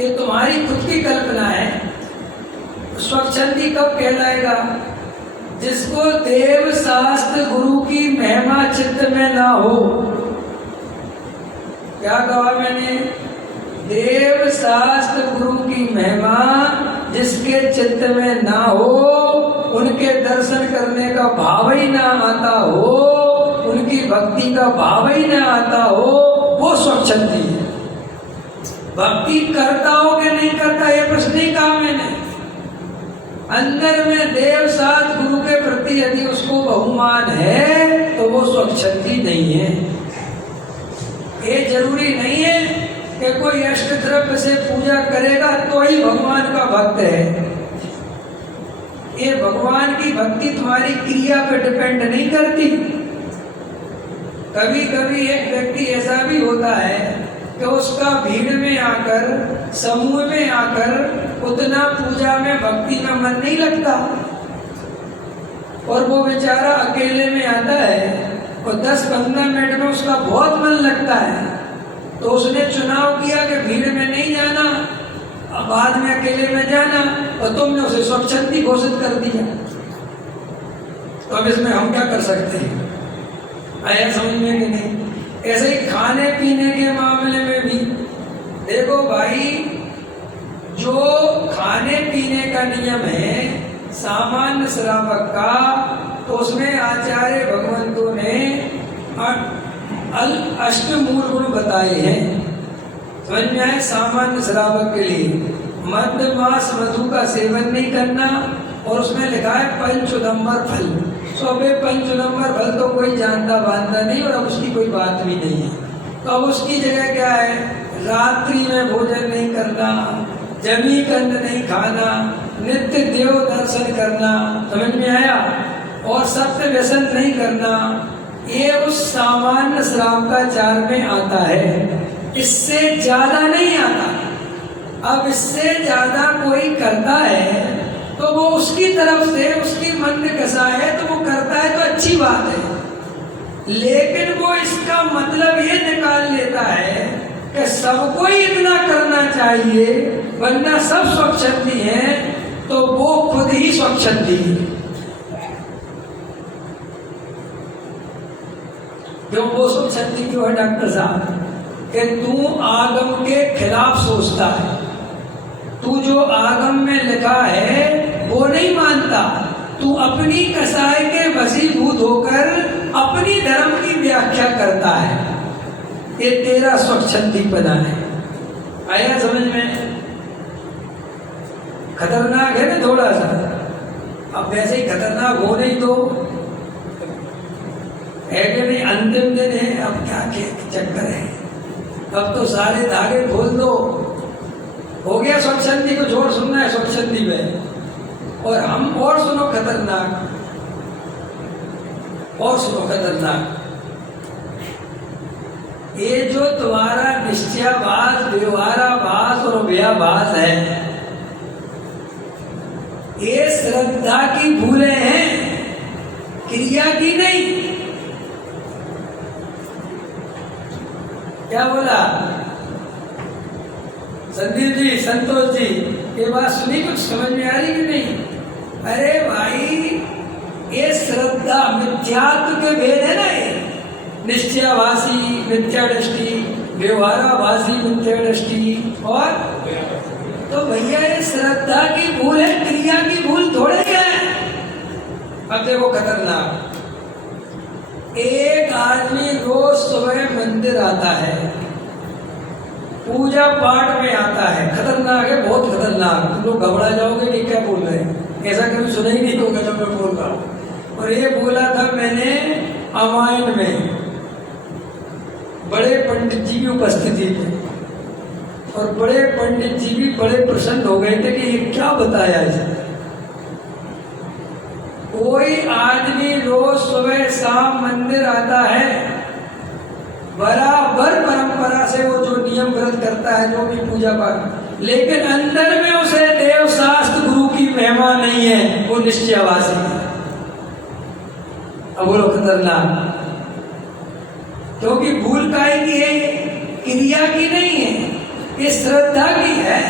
ये तुम्हारी खुद की कल्पना है। स्वच्छंदी कब कहलाएगा? जिसको देव शास्त्र गुरु की महिमा चित्त में ना हो। क्या कहा मैंने? देव शास्त्र गुरु की महिमा जिसके चित्त में ना हो, उनके दर्शन करने का भाव ही ना आता हो, उनकी भक्ति का भाव ही ना आता हो, वो स्वच्छंदी है। भक्ति करता हो कि नहीं करता ये प्रश्न ही कहा मैंने। अंदर में देव शास्त्र गुरु के प्रति यदि उसको बहुमान है तो वो स्वच्छंदी नहीं है। ये जरूरी नहीं है कि कोई अष्ट द्रव्य से पूजा करेगा तो ही भगवान का भक्त है। ये भगवान की भक्ति तुम्हारी क्रिया पर डिपेंड नहीं करती। कभी कभी एक व्यक्ति ऐसा भी होता है कि उसका भीड़ में आकर, समूह में आकर उतना पूजा में भक्ति में मन नहीं लगता, और वो बेचारा अकेले में आता है और 10-15 मिनट में उसका बहुत मन लगता है। तो उसने चुनाव किया कि भीड़ में नहीं जाना, बाद में अकेले में जाना, और तुमने उसे स्वच्छंदी घोषित कर दिया। तो अब इसमें हम क्या कर सकते हैं? आया समझ में कि नहीं? ऐसे ही खाने पीने के मामले में भी देखो भाई, जो खाने पीने का नियम है सामान्य श्रावक का, तो उसमें आचार्य भगवंतों ने अष्टमूल गुण बताए हैं। समझ में आए? सामान्य श्रावक के लिए मध्य मास मधु का सेवन नहीं करना, और उसमें लिखा है पंचोदम्बर फल। तो अब पंचोदम्बर फल तो कोई जानता बांधता नहीं, और अब उसकी कोई बात भी नहीं है। तो अब उसकी जगह क्या है? रात्रि में भोजन नहीं करना, जमी कंद नहीं खाना, नित्य देव दर्शन करना। समझ में आया? और सत्य व्यसन नहीं करना। ये उस सामान्य श्रावकाचार में आता है, इससे ज्यादा नहीं आता। अब इससे ज्यादा कोई करता है तो वो उसकी तरफ से उसकी मन में कसा है तो वो करता है, तो अच्छी बात है। लेकिन वो इसका मतलब ये निकाल लेता है कि सबको ही इतना करना चाहिए वरना सब स्वच्छंदी हैं, तो वो खुद ही स्वच्छंदी है। क्यों वो स्वच्छंदी क्यों है डॉक्टर साहब? कि तू आगम के खिलाफ सोचता है। तू जो आगम में लिखा है वो नहीं मानता। तू अपनी कसाई के वशीभूत होकर अपनी धर्म की व्याख्या करता है, ये तेरा स्वच्छंदीपना है। आया समझ में? खतरनाक है ना थोड़ा सा। अब वैसे ही खतरनाक हो नहीं तो है कि नहीं, अंतिम दिन है, अब क्या चक्कर है, अब तो सारे धागे खोल दो, हो गया स्वच्छंदी को जोर सुनना है स्वच्छंदी में। और हम और सुनो खतरनाक, और सुनो खतरनाक, ये जो तुम्हारा निश्चयाभास, व्यवहाराभास और व्ययाभास है, ये श्रद्धा की भूलें हैं, क्रिया की नहीं। क्या बोला संदीप जी, संतोष जी, ये बात सुनी, कुछ समझ में आ रही कि नहीं? अरे भाई, ये श्रद्धा मिथ्यात्व के भेद है ना, ये निश्चयाभासी मिथ्या दृष्टि, व्यवहाराभासी मिथ्या दृष्टि, और तो भैया ये श्रद्धा की भूल है, क्रिया की भूल थोड़े है। अब देखो खतरनाक, एक आदमी रोज सुबह मंदिर आता है, पूजा पाठ में आता है, खतरनाक है, बहुत खतरनाक। तुम लोग घबरा जाओगे कि क्या बोल रहे हैं, ऐसा कभी सुना ही नहीं होगा जब मैं बोल रहा हूँ। और ये बोला था मैंने रामायण में, बड़े पंडित जी की उपस्थिति में, और बड़े पंडित जी भी बड़े प्रसन्न हो गए थे कि ये क्या बताया है। कोई आदमी रोज सुबह शाम मंदिर आता है, बराबर परंपरा से वो जो नियम व्रत करता है, जो भी पूजा पाठ, लेकिन अंदर में उसे देव शास्त्र गुरु की महिमा नहीं है, वो निश्चयाभासी है। अब बोलो खतरनाक, क्योंकि भूल काय की है, क्रिया की नहीं है, ये श्रद्धा की है।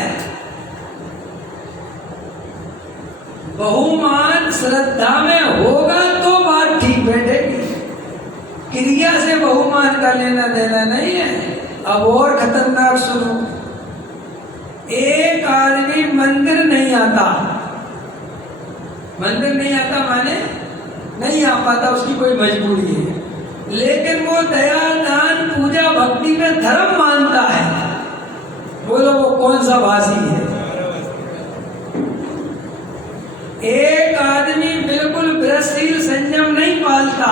बहुमान श्रद्धा में होगा तो बात ठीक बैठेगी, क्रिया से बहुमान का लेना देना नहीं है। अब और खतरनाक सुनो, एक आदमी मंदिर नहीं आता, मंदिर नहीं आता माने नहीं आ पाता, उसकी कोई मजबूरी है, लेकिन वो दया दान पूजा भक्ति में धर्म मानता है। बोलो वो कौन सा भाषी है? एक आदमी बिल्कुल व्रतशील संयम नहीं पालता,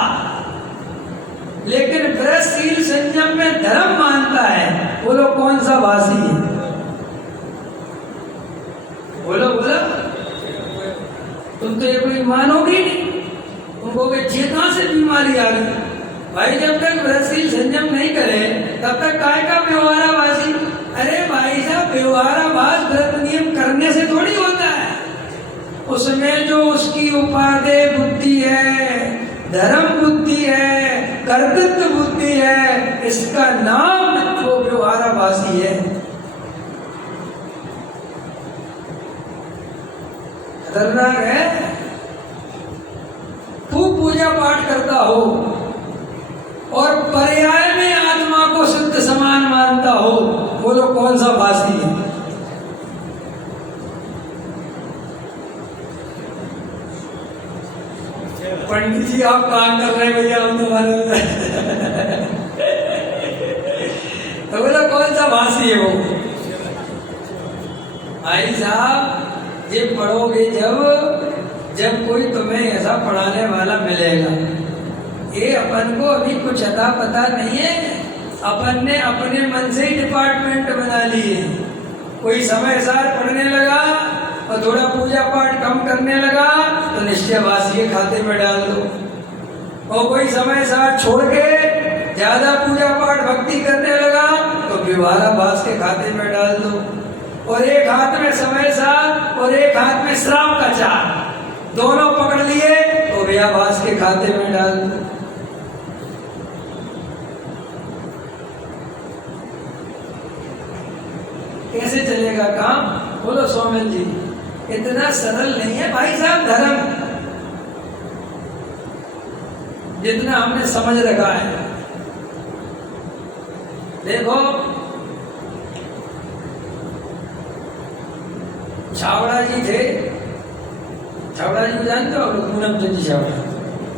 लेकिन व्रतशील संयम में धर्म मानता है। बोलो कौन सा भाषी है? बोलो बोलो, तुम तो ये कोई मानोगे नहीं, तुमको ये कहां से बीमारी आ गई भाई? जब तक व्रतशील संयम नहीं करे तब तक काय का व्यवहाराभासी? अरे भाई साहब, व्यवहाराभास व्रत नियम करने से थोड़ी होता है, उसमें जो उसकी उपादेय बुद्धि है, धर्म बुद्धि है, कर्तृत्व बुद्धि है, इसका नाम वो व्यवहाराभासी है। खतरनाक है। खूब पूजा पाठ करता हो और पर्याय में आत्मा को शुद्ध समान मानता हो, बोलो कौन सा भाषी है? पंडित जी आप काम कर रहे हैं भैया, हम तुम्हारे तो बोला कौन सा भाषी है वो? भाई साहब, ये पढ़ोगे जब कोई तुम्हें ऐसा पढ़ाने वाला मिलेगा। ये अपन को अभी कुछ अता पता नहीं है, अपन ने अपने मन से ही डिपार्टमेंट बना लिए। कोई समय सार पढ़ने लगा और थोड़ा पूजा पाठ कम करने लगा तो निश्चयभासी के खाते में डाल दो, और कोई समय सार छोड़ के ज्यादा पूजा पाठ भक्ति करने लगा तो व्यवहाराभास के खाते में डाल दो। और एक हाथ में समय सार और एक हाथ में श्राप का चार, दोनों पकड़ लिए तो व्यवहाराभास के खाते में डाल दो। कैसे चलेगा काम? बोलो सोमेन जी, इतना सरल नहीं है भाई साहब धर्म, जितना हमने समझ रखा है। देखो, छावड़ा जी थे, छावड़ा जी को जानते हो आप लोग? पूनम चंद जी छावड़ा,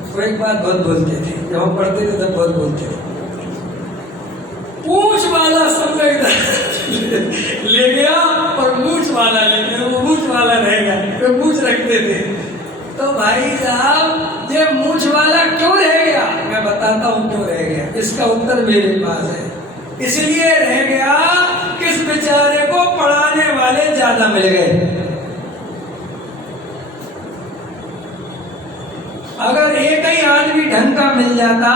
वो एक बात बहुत बोलते थे, जब हम पढ़ते थे तब बहुत बोलते थे। पूंछ वाला सम्यक दर्शन ले गया और मूछ वाला ले गया, वो मूछ वाला रह गया, वे मूछ रखते थे। तो भाई साहब ये मूछ वाला क्यों रह गया, मैं बताता हूँ क्यों रह गया। इसका उत्तर मेरे पास है। इसलिए रह गया कि इस बेचारे को पढ़ाने वाले ज्यादा मिल गए। अगर एक ही आदमी ढंग का मिल जाता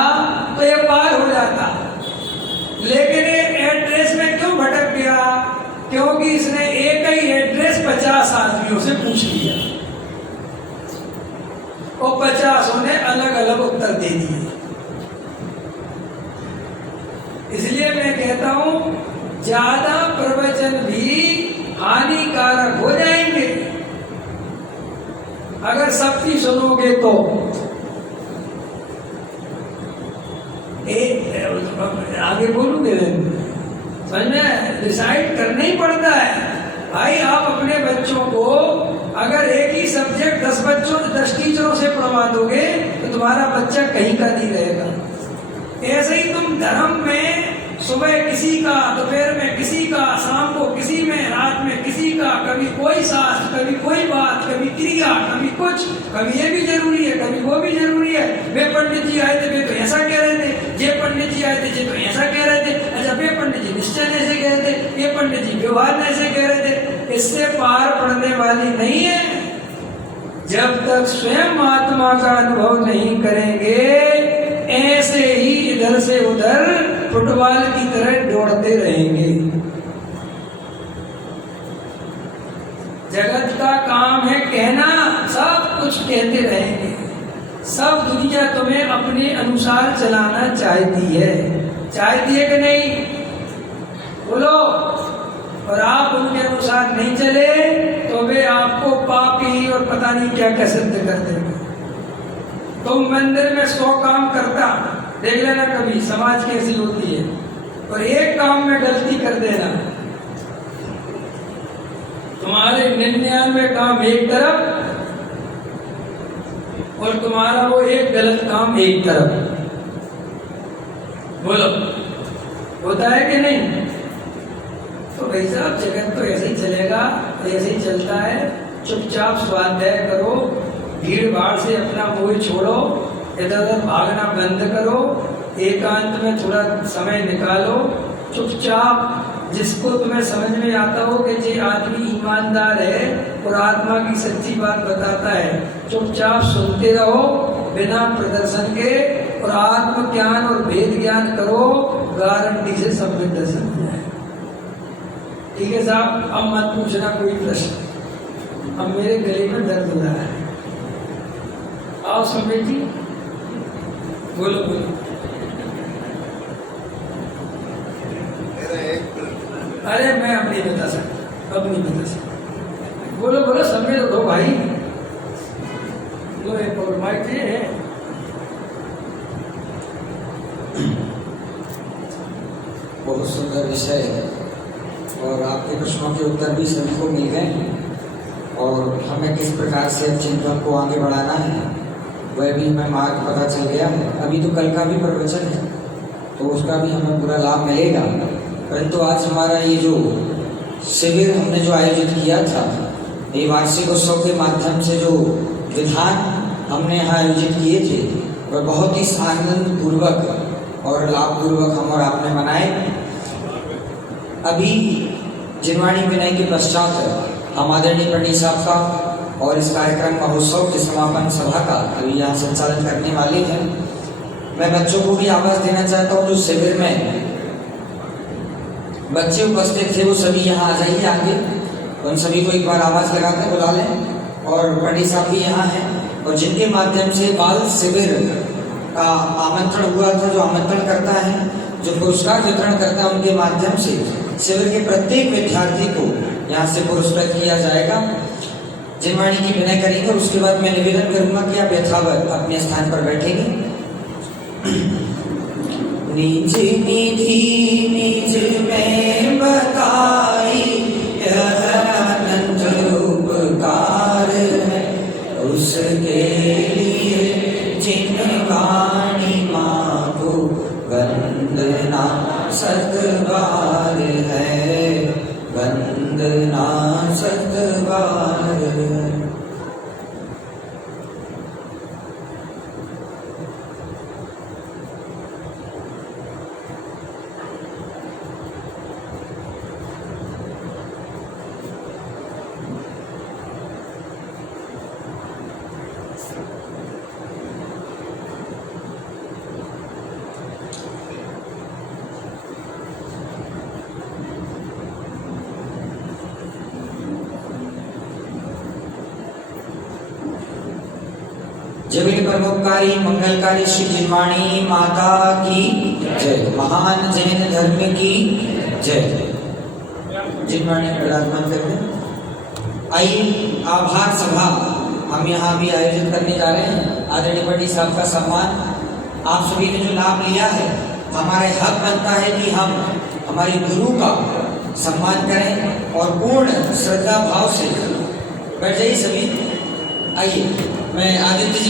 तो ये पार हो जाता, लेकिन ये एड्रेस में क्यों भटक गया? क्योंकि इसने एक ही एड्रेस 50 आदमियों से पूछ लिया और 50 ने अलग अलग उत्तर दे दिए। इसलिए मैं कहता हूं ज्यादा प्रवचन भी हानिकारक हो जाएंगे अगर सबकी सुनोगे तो। आगे बोलूंगे समझ में डिसाइड करना ही पड़ता है भाई। आप अपने बच्चों को अगर एक ही सब्जेक्ट 10 टीचरों से पढ़वा दोगे तो तुम्हारा बच्चा कहीं का नहीं रहेगा। ऐसे ही तुम धर्म में सुबह किसी का, दोपहर में किसी का, शाम को किसी में, रात में किसी का, कभी कोई शास्त्र, कभी कोई बात, कभी क्रिया, कभी कुछ, कभी ये भी जरूरी है, कभी वो भी जरूरी है। वे पंडित जी आए थे, वे तो ऐसा कह रहे थे, ये पंडित जी आए थे, ये तो ऐसा कह रहे थे, अच्छा वे पंडित जी निश्चय ऐसे कह रहे थे, ये पंडित जी व्यवहार ऐसे कह रहे थे। इससे पार पड़ने वाली नहीं है। जब तक स्वयं आत्मा का अनुभव नहीं करेंगे ऐसे ही इधर से उधर फुटबॉल की तरह दौड़ते रहेंगे। जगत का काम है कहना, सब कुछ कहते रहेंगे। सब दुनिया तुम्हें अपने अनुसार चलाना चाहती है कि नहीं? बोलो। और आप उनके अनुसार नहीं चले तो वे आपको पापी और पता नहीं क्या क्या सिद्ध कर देंगे। तुम मंदिर में 100 काम करता, देख लेना कभी समाज कैसी होती है, और एक काम में गलती कर देना, तुम्हारे 99 काम एक तरफ और तुम्हारा वो एक गलत काम एक तरफ। बोलो, होता है कि नहीं? तो भाई साहब जगत तो ऐसे ही चलेगा, ऐसे ही चलता है। चुपचाप स्वाध्याय करो, भीड़ भाड़ से अपना मोह छोड़ो, इधर उधर भागना बंद करो, एकांत में थोड़ा समय निकालो। चुपचाप जिसको तुम्हें समझ में आता हो कि ये आदमी ईमानदार है और आत्मा की सच्ची बात बताता है, चुपचाप सुनते रहो बिना प्रदर्शन के, और आत्मज्ञान और भेद ज्ञान करो, गारंटी से सब में दर्शन हो जाए। ठीक है साहब, अब मत पूछना कोई प्रश्न, अब मेरे गले में दर्द हो रहा है। आओ सम्मेद जी, बोलो बोलो। अरे मैं अब नहीं बता सकता, अब नहीं बता सकता। बोलो बोलो सम्मेद दो भाई, दो एक और माइक है। बहुत सुंदर विषय है और आपके प्रश्नों के उत्तर भी सभी को मिल गए, और हमें किस प्रकार से चिंतन को आगे बढ़ाना है वह भी हमें मार्ग पता चल गया है। अभी तो कल का भी प्रवचन है तो उसका भी हमें पूरा लाभ मिलेगा, परंतु आज हमारा ये जो शिविर हमने जो आयोजित किया था, ये वार्षिक उत्सव के माध्यम से जो विधान हमने यहाँ आयोजित किए थे वह बहुत ही आनंद पूर्वक और लाभ पूर्वक हम और आपने मनाए। अभी जिनवाणी विनय के पश्चात हम आदरणीय पंडित साहब का और इस कार्यक्रम महोत्सव के समापन सभा का अभी यहाँ संचालन करने वाले हैं। मैं बच्चों को भी आवाज़ देना चाहता हूँ, जो शिविर में बच्चे उपस्थित थे वो सभी यहाँ आ जाइए आगे, उन सभी को एक बार आवाज़ लगा कर बुला लें। और पंडित साहब भी यहाँ हैं, और जिनके माध्यम से बाल शिविर का आमंत्रण हुआ था, जो आमंत्रण करता है, जो पुरस्कार वितरण करता है, उनके माध्यम से शिविर के प्रत्येक विद्यार्थी को यहाँ से पुरस्कृत किया जाएगा। जिनवाणी की विनय करेंगे और उसके बाद मैं निवेदन करूंगा कि आप यथावत अपने स्थान पर बैठेंगे। निज निधि निज में बताई यह अनंत उपकार है, उसके लिए जिन वाणी सतबार। जगत प्रमोपकारी मंगलकारी श्री जिनवाणी माता की जय। महान जैन धर्म की जय। जिनवाणी विराजमान करते। आइए आभार सभा हम यहाँ भी आयोजित करने जा रहे हैं। आदरणीय पंडित साहब का सम्मान आप सभी ने जो लाभ लिया है, हमारा हक बनता है कि हम हमारे गुरु का सम्मान करें और पूर्ण श्रद्धा भाव से बैठ जाइए सभी। आइए मैं आदित्य जी